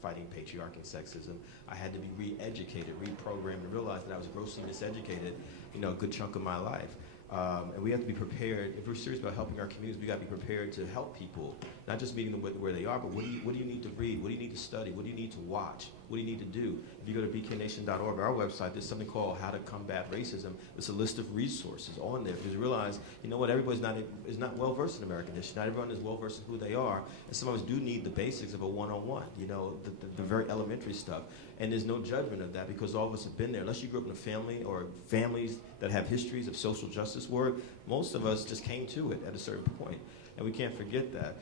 fighting patriarchy and sexism. I had to be re-educated, reprogrammed, and realize that I was grossly miseducated, you know, a good chunk of my life. And we have to be prepared. If we're serious about helping our communities, we got to be prepared to help people, not just meeting them where they are, but what do you need to read? What do you need to study? What do you need to watch? What do you need to do? If you go to bknation.org, our website, there's something called How to Combat Racism. It's a list of resources on there, because you realize, you know what, everybody's is not well-versed in American history. Not everyone is well-versed in who they are, and some of us do need the basics of a one-on-one, you know, the very elementary stuff. And there's no judgment of that, because all of us have been there. Unless you grew up in a family or families that have histories of social justice work, most of us just came to it at a certain point, and we can't forget that.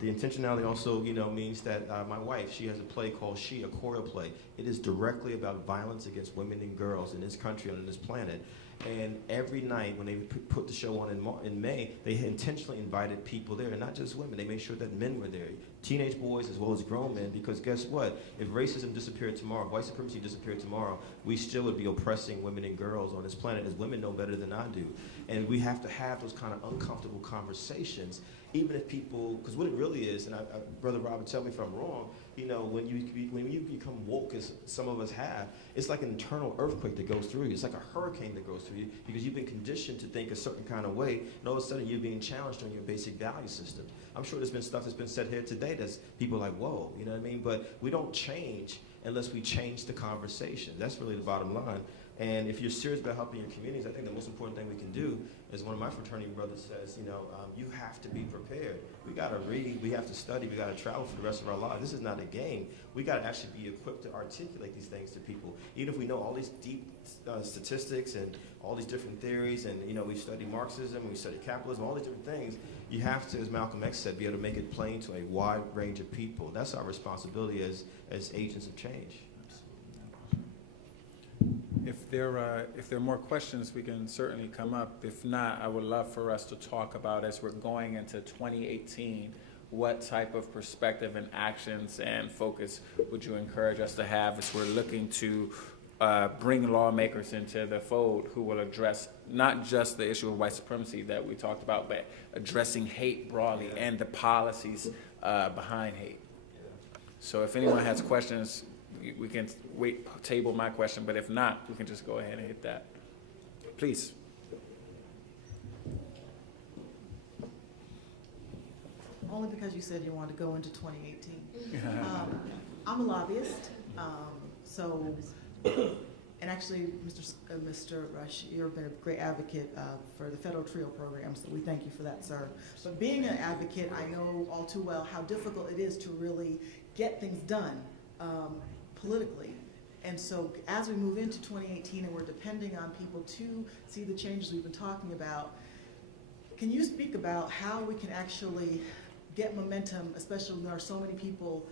The intentionality also, you know, means that my wife, she has a play called She, a choral play. It is directly about violence against women and girls in this country and on this planet. And every night when they put the show on in May, they intentionally invited people there, and not just women. They made sure that men were there, teenage boys as well as grown men, because guess what? If racism disappeared tomorrow, if white supremacy disappeared tomorrow, we still would be oppressing women and girls on this planet, as women know better than I do. And we have to have those kind of uncomfortable conversations, even if people, because what it really is, and Brother Robert, tell me if I'm wrong, you know, when you become woke, as some of us have, it's like an internal earthquake that goes through you. It's like a hurricane that goes through you, because you've been conditioned to think a certain kind of way, and all of a sudden you're being challenged on your basic value system. I'm sure there's been stuff that's been said here today that's people are like, whoa, you know what I mean? But we don't change unless we change the conversation. That's really the bottom line. And if you're serious about helping your communities, I think the most important thing we can do, as one of my fraternity brothers says, you know, you have to be prepared. We got to read, we have to study, we got to travel for the rest of our lives. This is not a game. We got to actually be equipped to articulate these things to people. Even if we know all these deep statistics and all these different theories, and, you know, we study Marxism, we study capitalism, all these different things, you have to, as Malcolm X said, be able to make it plain to a wide range of people. That's our responsibility as agents of change. If there are more questions, we can certainly come up. If not, I would love for us to talk about, as we're going into 2018, what type of perspective and actions and focus would you encourage us to have as we're looking to bring lawmakers into the fold who will address not just the issue of white supremacy that we talked about, but addressing hate broadly and the policies behind hate. So if anyone has questions, we can table my question, but if not, we can just go ahead and hit that. Please. Only because you said you wanted to go into 2018. I'm a lobbyist, so And actually, Mr. Rush, you've been a great advocate for the federal TRIO program, so we thank you for that, sir. But being an advocate, I know all too well how difficult it is to really get things done politically. And so as we move into 2018 and we're depending on people to see the changes we've been talking about, can you speak about how we can actually get momentum, especially when there are so many people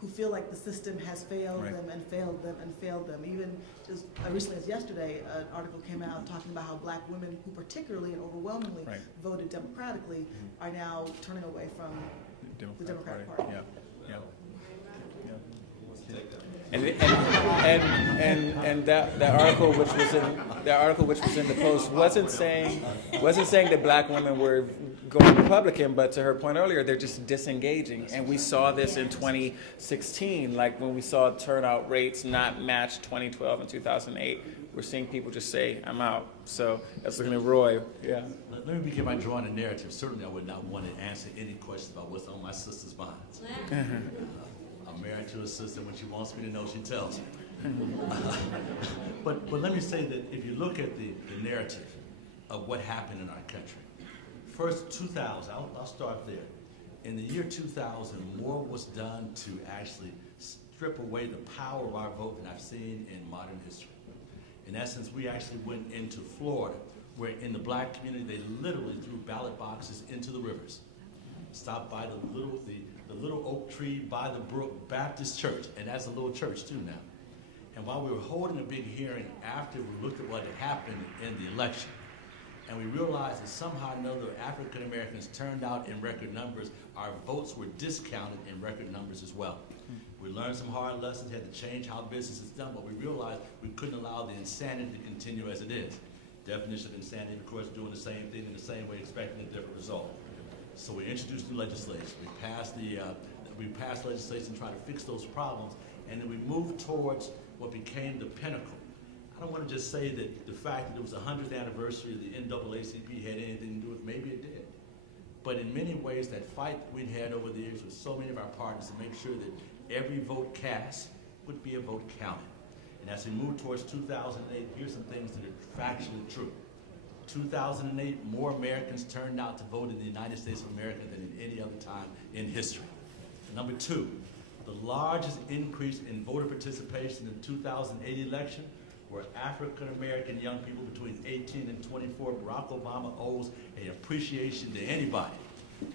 who feel like the system has failed them and failed them and failed them? Even just recently as yesterday, an article came out talking about how black women who particularly and overwhelmingly voted democratically are now turning away from the Democratic Party. Yeah. Yeah. Yeah. And that article which was in the Post wasn't saying that black women were going Republican, but to her point earlier, they're just disengaging. And we saw this in 2016, like when we saw turnout rates not match 2012 and 2008. We're seeing people just say, I'm out. So that's looking at Roy. Yeah. Let me begin by drawing a narrative. Certainly I would not want to answer any questions about what's on my sister's minds. I'm married to a sister. When she wants me to know, she tells me. But let me say that if you look at the narrative of what happened in our country, first 2000, I'll start there. In the year 2000, more was done to actually strip away the power of our vote than I've seen in modern history. In essence, we actually went into Florida, where in the black community, they literally threw ballot boxes into the rivers. Stopped by the little oak tree by the brook Baptist church, and that's a little church too now. And while we were holding a big hearing after we looked at what had happened in the election, and we realized that somehow or another African Americans turned out in record numbers, our votes were discounted in record numbers as well. We learned some hard lessons, had to change how business is done, but we realized we couldn't allow the insanity to continue as it is. Definition of insanity, of course, doing the same thing in the same way, expecting a different result. So we introduced new legislation. We passed legislation to try to fix those problems, and then we moved towards what became the pinnacle. I don't want to just say that the fact that it was the 100th anniversary of the NAACP had anything to do with it. Maybe it did. But in many ways, that fight that we'd had over the years with so many of our partners to make sure that every vote cast would be a vote counted. And as we move towards 2008, here's some things that are factually true. 2008, more Americans turned out to vote in the United States of America than in any other time in history. Number two, the largest increase in voter participation in the 2008 election were African American young people between 18 and 24. Barack Obama owes an appreciation to anybody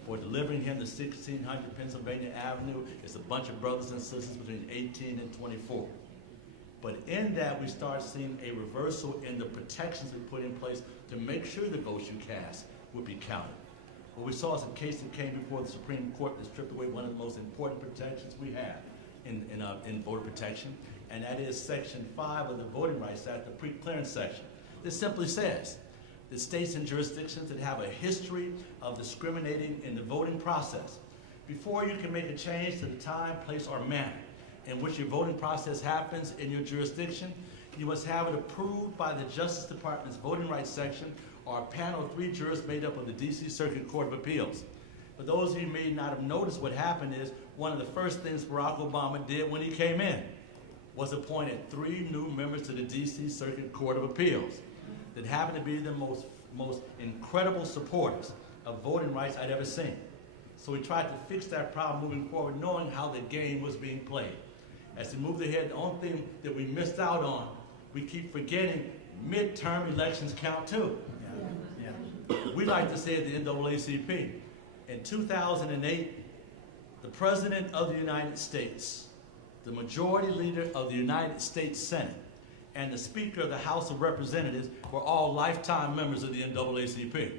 for delivering him the 1600 Pennsylvania Avenue. It's a bunch of brothers and sisters between 18 and 24. But in that, we start seeing a reversal in the protections we put in place to make sure the votes you cast would be counted. What we saw is a case that came before the Supreme Court that stripped away one of the most important protections we have in voter protection, and that is Section 5 of the Voting Rights Act, the pre-clearance section. This simply says that states and jurisdictions that have a history of discriminating in the voting process, before you can make a change to the time, place, or manner in which your voting process happens in your jurisdiction, you must have it approved by the Justice Department's Voting Rights Section or a panel of 3 jurists made up of the D.C. Circuit Court of Appeals. For those of you who may not have noticed, what happened is one of the first things Barack Obama did when he came in was appointed 3 new members to the D.C. Circuit Court of Appeals that happened to be the most incredible supporters of voting rights I'd ever seen. So we tried to fix that problem moving forward, knowing how the game was being played. As we moved ahead, the only thing that we missed out on, we keep forgetting midterm elections count too. We like to say at the NAACP, in 2008, the President of the United States, the Majority Leader of the United States Senate, and the Speaker of the House of Representatives were all lifetime members of the NAACP.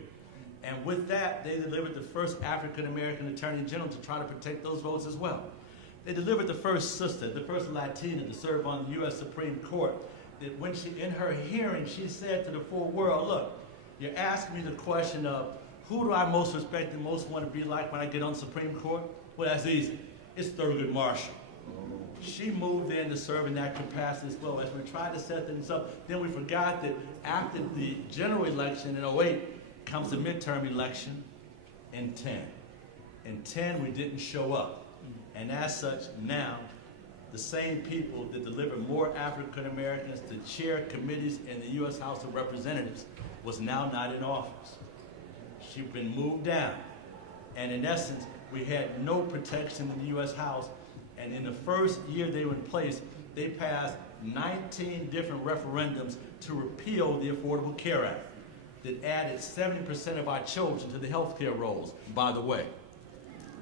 And with that, they delivered the first African-American Attorney General to try to protect those votes as well. They delivered the first sister, the first Latina to serve on the U.S. Supreme Court, that when she, in her hearing, she said to the full world, look, you're asking me the question of who do I most respect and most want to be like when I get on Supreme Court? Well, that's easy. It's Thurgood Marshall. She moved in to serve in that capacity as well. As we tried to set things up, then we forgot that after the general election in 2008 comes the midterm election in 10. In 10, we didn't show up. And as such, now, the same people that deliver more African Americans to chair committees in the U.S. House of Representatives was now not in office. She's been moved down. And in essence, we had no protection in the U.S. House. And in the first year they were in place, they passed 19 different referendums to repeal the Affordable Care Act that added 70% of our children to the health care rolls, by the way.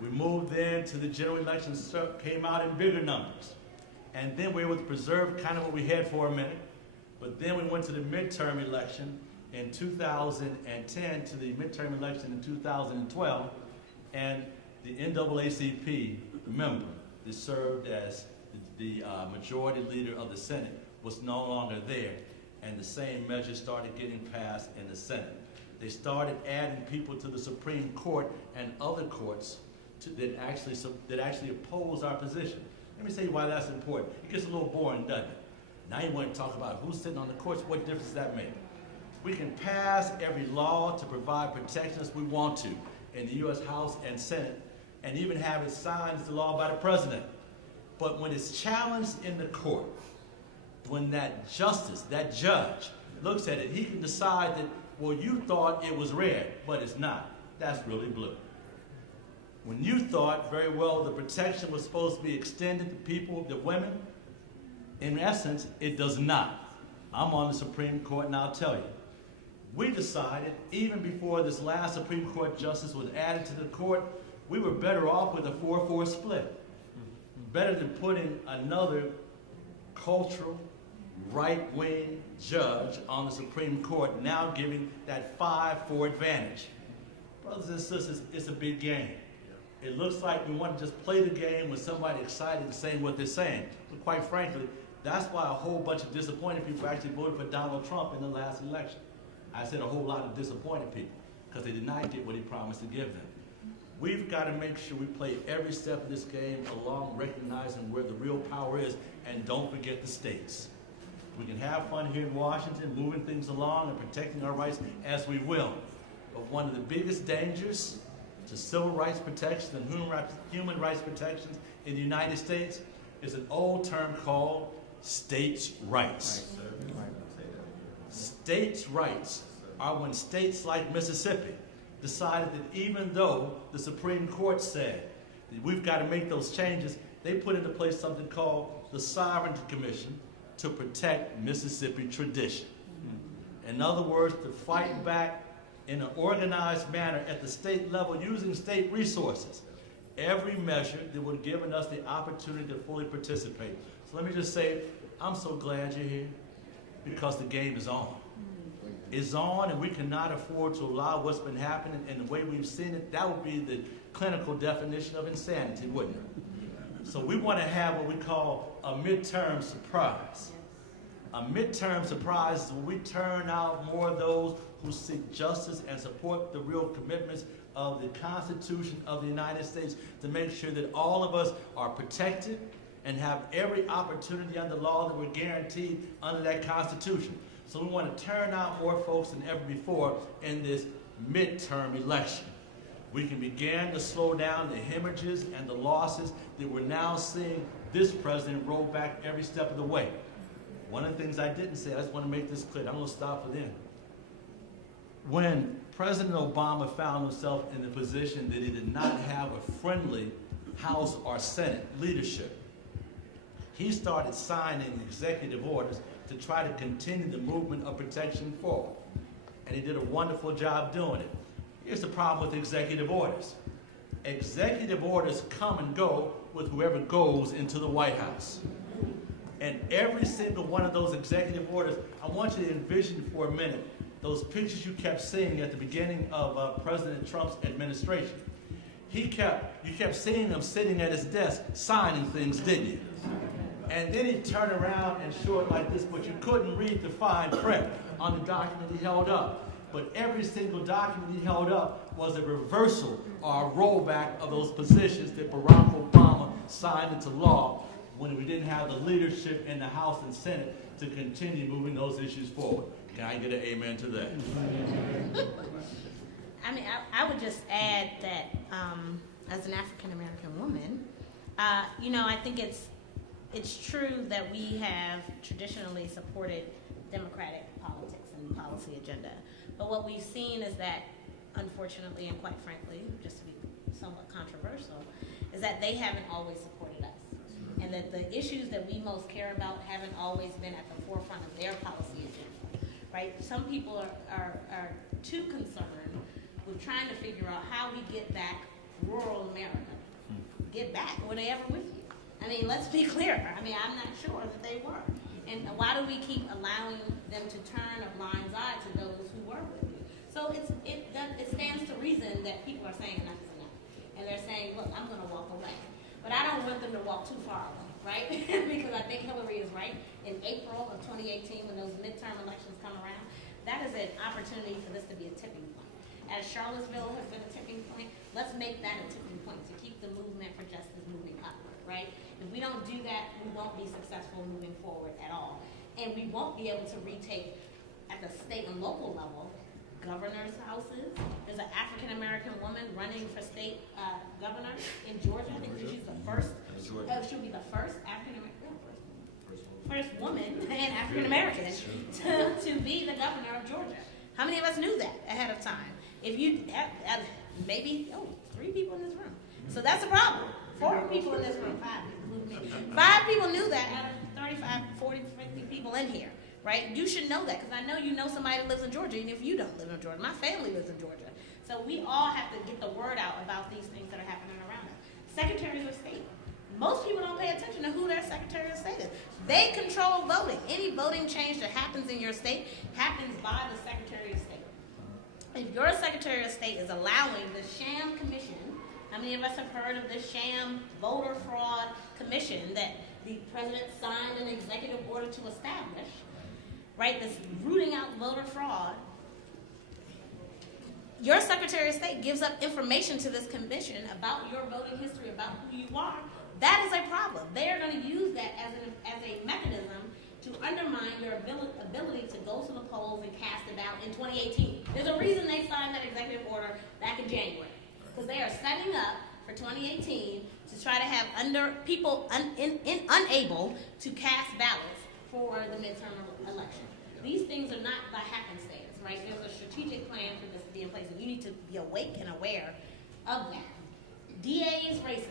We moved then to the general elections, came out in bigger numbers. And then we were able to preserve kind of what we had for a minute. But then we went to the midterm election in 2010 to the midterm election in 2012. And the NAACP member that served as the majority leader of the Senate was no longer there. And the same measures started getting passed in the Senate. They started adding people to the Supreme Court and other courts that actually oppose our position. Let me tell you why that's important. It gets a little boring, doesn't it? Now you want to talk about who's sitting on the courts. What difference does that make? We can pass every law to provide protections we want to in the U.S. House and Senate, and even have it signed as the law by the president. But when it's challenged in the court, when that justice, that judge, looks at it, he can decide that, well, you thought it was red, but it's not. That's really blue. When you thought very well the protection was supposed to be extended to people, the women, in essence, it does not. I'm on the Supreme Court, and I'll tell you, we decided, even before this last Supreme Court justice was added to the court, we were better off with a 4-4 split. Better than putting another cultural, right-wing judge on the Supreme Court, now giving that 5-4 advantage. Brothers and sisters, it's a big game. It looks like we want to just play the game with somebody excited and saying what they're saying. But quite frankly, that's why a whole bunch of disappointed people actually voted for Donald Trump in the last election. I said a whole lot of disappointed people because they did not get what he promised to give them. We've got to make sure we play every step of this game along, recognizing where the real power is, and don't forget the states. We can have fun here in Washington, moving things along and protecting our rights as we will. But one of the biggest dangers to civil rights protection and human rights protections in the United States is an old term called states' rights. States' rights are when states like Mississippi decided that even though the Supreme Court said that we've got to make those changes, they put into place something called the Sovereignty Commission to protect Mississippi tradition. In other words, to fight back in an organized manner at the state level using state resources, every measure that would have given us the opportunity to fully participate. So let me just say, I'm so glad you're here because the game is on. It's on, and we cannot afford to allow what's been happening in the way we've seen it. That would be the clinical definition of insanity, wouldn't it? So we want to have what we call a midterm surprise. A midterm surprise is when we turn out more of those who seek justice and support the real commitments of the Constitution of the United States to make sure that all of us are protected and have every opportunity under law that we're guaranteed under that Constitution. So we want to turn out more folks than ever before in this midterm election. We can begin to slow down the hemorrhages and the losses that we're now seeing this president roll back every step of the way. One of the things I didn't say, I just want to make this clear. I'm going to stop for then. When President Obama found himself in the position that he did not have a friendly House or Senate leadership, he started signing executive orders to try to continue the movement of protection forward. And he did a wonderful job doing it. Here's the problem with executive orders. Executive orders come and go with whoever goes into the White House. And every single one of those executive orders, I want you to envision for a minute those pictures you kept seeing at the beginning of President Trump's administration. You kept seeing him sitting at his desk signing things, didn't you? And then he'd turn around and show it like this, but you couldn't read the fine print on the document he held up. But every single document he held up was a reversal or a rollback of those positions that Barack Obama signed into law when we didn't have the leadership in the House and Senate to continue moving those issues forward. Can I get an amen to that? I mean, I would just add that as an African-American woman, I think it's it's true that we have traditionally supported democratic politics and policy agenda. But what we've seen is that, unfortunately and quite frankly, just to be somewhat controversial, is that they haven't always supported us. And that the issues that we most care about haven't always been at the forefront of their policy agenda, right? Some people are too concerned with trying to figure out how we get back rural America. Get back, were they ever with you? I mean, let's be clear. I mean, I'm not sure that they were. And why do we keep allowing them to turn a blind eye to those who were with you? So it stands to reason that people are saying enough is enough. And they're saying, look, I'm going to walk away. But I don't want them to walk too far away, right? Because I think Hillary is right. In April of 2018, when those midterm elections come around, that is an opportunity for this to be a tipping point. As Charlottesville has been a tipping point, let's make that a tipping point to keep the movement for justice moving upward, right? If we don't do that, we won't be successful moving forward at all. And we won't be able to retake, at the state and local level, governor's houses. There's an African-American woman running for state governor in Georgia. I think she's the first, she'll be the first first woman and African-American to be the governor of Georgia. How many of us knew that ahead of time? If you, maybe, 3 people in this room. So that's a problem. 4 people in this room, 5 people. 5 people knew that out of 35, 40, 50 people in here, right? You should know that, because I know you know somebody that lives in Georgia, even if you don't live in Georgia. My family lives in Georgia. So we all have to get the word out about these things that are happening around us. Secretaries of state. Most people don't pay attention to who their Secretary of State is. They control voting. Any voting change that happens in your state happens by the Secretary of State. If your Secretary of State is allowing the sham commission, how many of us have heard of this sham voter fraud commission that the president signed an executive order to establish, right, that's rooting out voter fraud? Your Secretary of State gives up information to this commission about your voting history, about who you are. That is a problem. They are going to use that as a mechanism to undermine your ability to go to the polls and cast a ballot in 2018. There's a reason they signed that executive order back in January, because they are setting up for 2018 to try to have people unable to cast ballots for the midterm election. These things are not by happenstance, right? There's a strategic plan for this to be in place, and you need to be awake and aware of that. DA's races.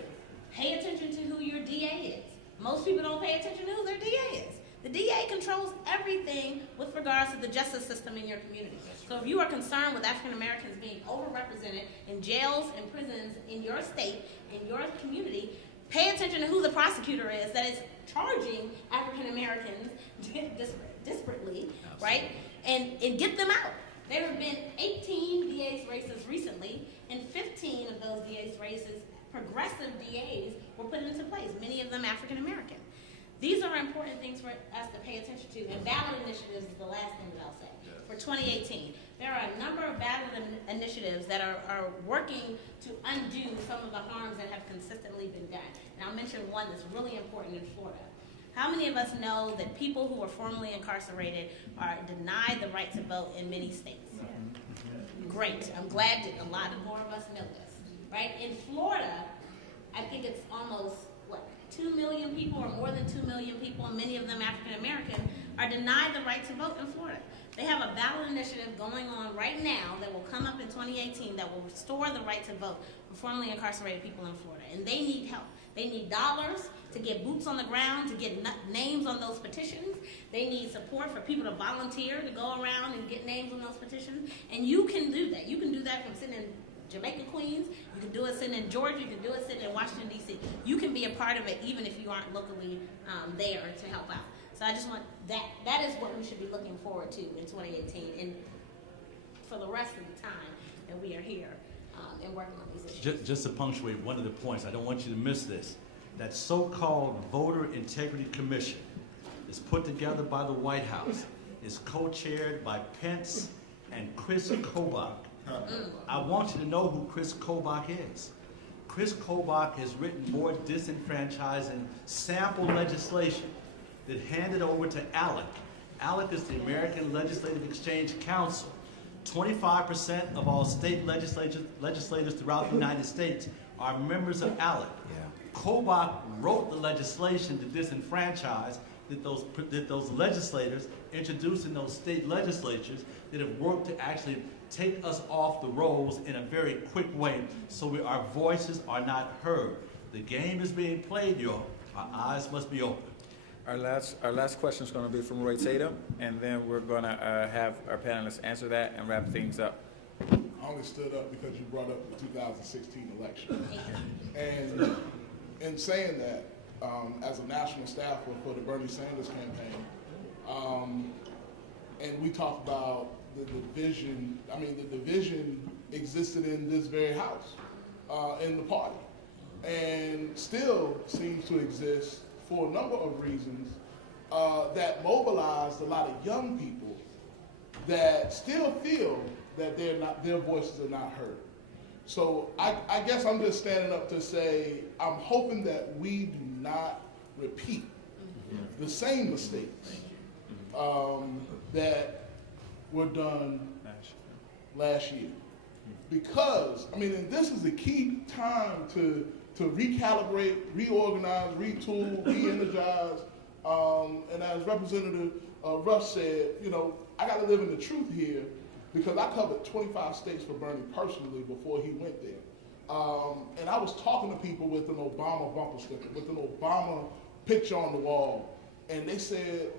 Pay attention to who your DA is. Most people don't pay attention to who their DA is. The DA controls everything with regards to the justice system in your community. So if you are concerned with African Americans being overrepresented in jails and prisons in your state, in your community, pay attention to who the prosecutor is that is charging African Americans disparately, right? And get them out. There have been 18 DA's races recently, and 15 of those DA's races, progressive DAs, were put into place, many of them African American. These are important things for us to pay attention to, and ballot initiatives is the last thing that I'll say. For 2018, there are a number of ballot initiatives that are working to undo some of the harms that have consistently been done. And I'll mention one that's really important in Florida. How many of us know that people who are formerly incarcerated are denied the right to vote in many states? Great. I'm glad that a lot more of us know this, right? In Florida, I think it's almost, 2 million people, or more than 2 million people, and many of them African American, are denied the right to vote in Florida. They have a ballot initiative going on right now that will come up in 2018 that will restore the right to vote for formerly incarcerated people in Florida. And they need help. They need dollars to get boots on the ground, to get names on those petitions. They need support for people to volunteer to go around and get names on those petitions. And you can do that. You can do that from sitting in Jamaica, Queens. You can do it sitting in Georgia. You can do it sitting in Washington, D.C. You can be a part of it even if you aren't locally there to help out. So I just want that is what we should be looking forward to in 2018 and for the rest of the time that we are here and working on these issues. Just to punctuate one of the points, I don't want you to miss this. That so-called Voter Integrity Commission is put together by the White House, is co-chaired by Pence and Chris Kobach. I want you to know who Chris Kobach is. Chris Kobach has written more disenfranchising sample legislation that handed over to ALC. ALC is the American Legislative Exchange Council. 25% of all state legislators throughout the United States are members of ALC. Kobach wrote the legislation to disenfranchise that those legislators introduced in those state legislatures that have worked to actually take us off the rolls in a very quick way so our voices are not heard. The game is being played, y'all. Our eyes must be open. Our last question is going to be from Roy Tatum, and then we're going to have our panelists answer that and wrap things up. I only stood up because you brought up the 2016 election. And in saying that, as a national staffer for the Bernie Sanders campaign, and we talked about the division, the division existed in this very house, in the party, and still seems to exist for a number of reasons that mobilized a lot of young people that still feel that their voices are not heard. So I guess I'm just standing up to say I'm hoping that we do not repeat the same mistakes that were done last year. Because, and this is the key time to recalibrate, reorganize, retool, re-energize. And as Representative Rush said, I got to live in the truth here because I covered 25 states for Bernie personally before he went there. And I was talking to people with an Obama bumper sticker, with an Obama picture on the wall. And they said,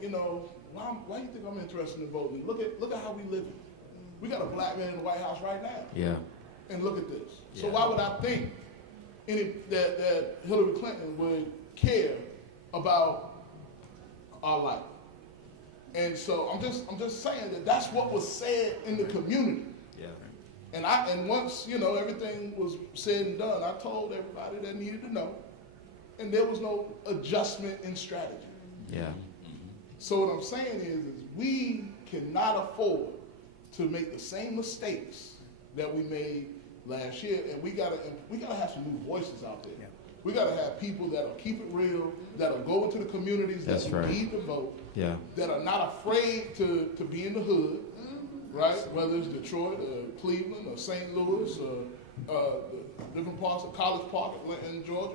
why do you think I'm interested in voting? Look at how we live. We got a black man in the White House right now. Yeah. And look at this. Yeah. So why would I think that Hillary Clinton would care about our life? And so I'm just saying that that's what was said in the community. Yeah. And once everything was said and done, I told everybody that needed to know, and there was no adjustment in strategy. Yeah. So what I'm saying is we cannot afford to make the same mistakes that we made last year, and we gotta have some new voices out there. Yeah. We gotta have people that'll keep it real, that'll go into the communities that need to vote, that are not afraid to be in the hood, right? Whether it's Detroit or Cleveland or St. Louis or different parts of College Park in Georgia,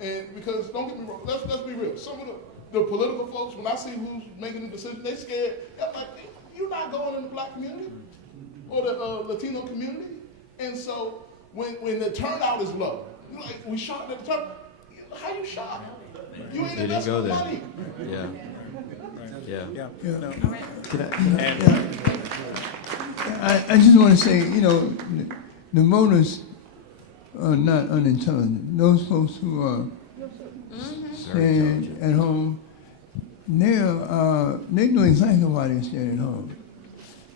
And because don't get me wrong, let's be real. Some of the political folks, when I see who's making the decision, they scared. I'm like, you're not going in the black community or the Latino community. And so when the turnout is low, like we shocked at the turnout. How you shocked? You ain't investing money. Yeah. Yeah. Yeah. And I just want to say, the voters are not unintelligent. Those folks who are staying at home, they know exactly why they're staying at home.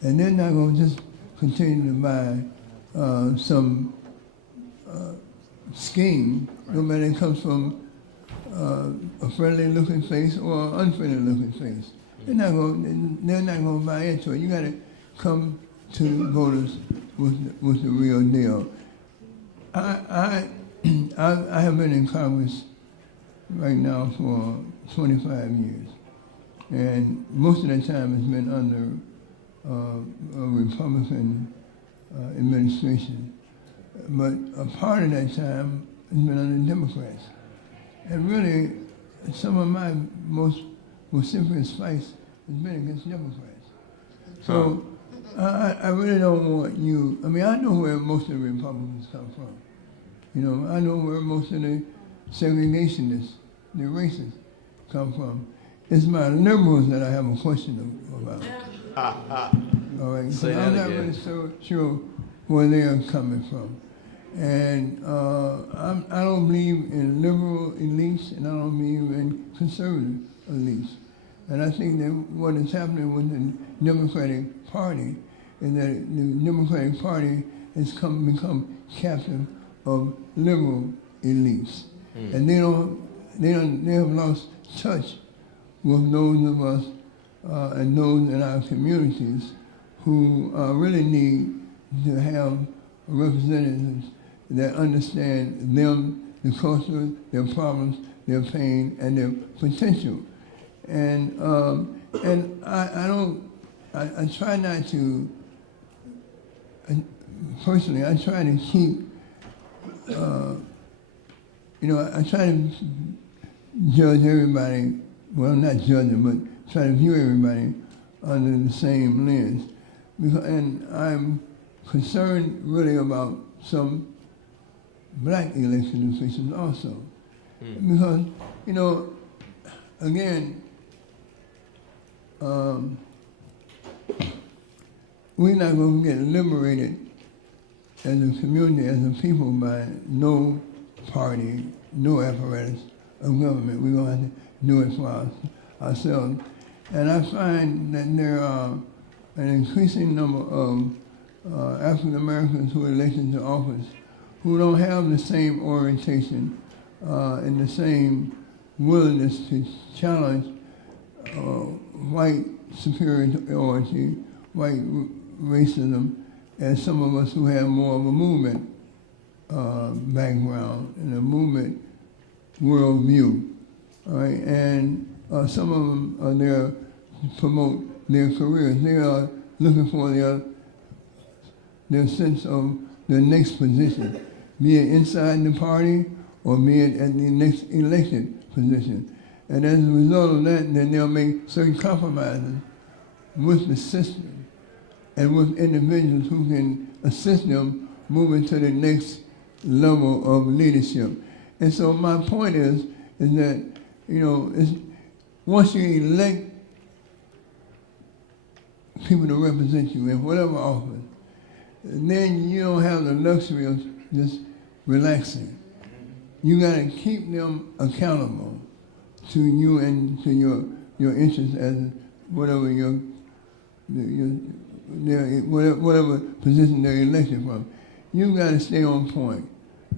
And they're not going to just continue to buy some scheme, no matter it comes from a friendly-looking face or an unfriendly-looking face. They're not going to buy into it. You got to come to voters with the real deal. I have been in Congress right now for 25 years, and most of the time it's been under a Republican administration. But a part of that time has been under Democrats. And really, some of my most vociferous fights has been against Democrats. So I really don't want you, I know where most of the Republicans come from. I know where most of the segregationists, the racists, come from. It's my liberals that I have a question about. All right, so I'm not really so sure where they are coming from. And I don't believe in liberal elites, and I don't believe in conservative elites. And I think that what is happening with the Democratic Party is that the Democratic Party has become captive of liberal elites. And they have lost touch with those of us and those in our communities who really need to have representatives that understand them, the culture, their problems, their pain, and their potential. And I try not to, personally, I try to keep I try to judge everybody, well, not judge them, but try to view everybody under the same lens. And I'm concerned really about some black election officials also. Because, again, we're not going to get liberated as a community, as a people, by no party, no apparatus of government. We're going to have to do it for ourselves. And I find that there are an increasing number of African Americans who are elected to office who don't have the same orientation and the same willingness to challenge white superiority, white racism, as some of us who have more of a movement background and a movement worldview. All right? And some of them are there to promote their careers. They are looking for their sense of their next position, be it inside the party or be it at the next elected position. And as a result of that, then they'll make certain compromises with the system and with individuals who can assist them moving to the next level of leadership. And so my point is that, once you elect people to represent you in whatever office, then you don't have the luxury of just relaxing. You got to keep them accountable to you and to your interests as whatever whatever position they're elected from. You got to stay on point,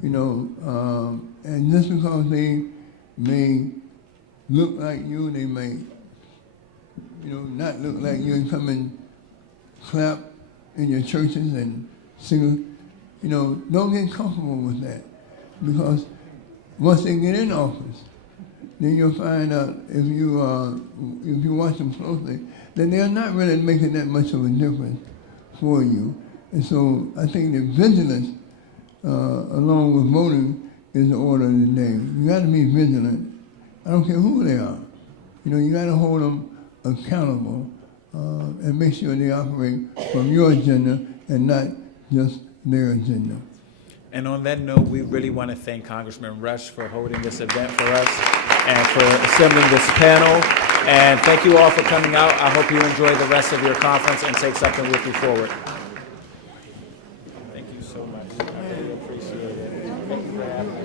and just because they may look like you, they may, not look like you and come and clap in your churches and sing, don't get comfortable with that, because once they get in office, then you'll find out if you watch them closely, that they're not really making that much of a difference for you. And so I think that vigilance, along with voting, is the order of the day. You got to be vigilant. I don't care who they are. You got to hold them accountable and make sure they operate from your agenda and not just their agenda. And on that note, we really want to thank Congressman Rush for holding this event for us and for assembling this panel. And thank you all for coming out. I hope you enjoy the rest of your conference and take something with you forward. Thank you so much. I really appreciate it. Thank you for having me.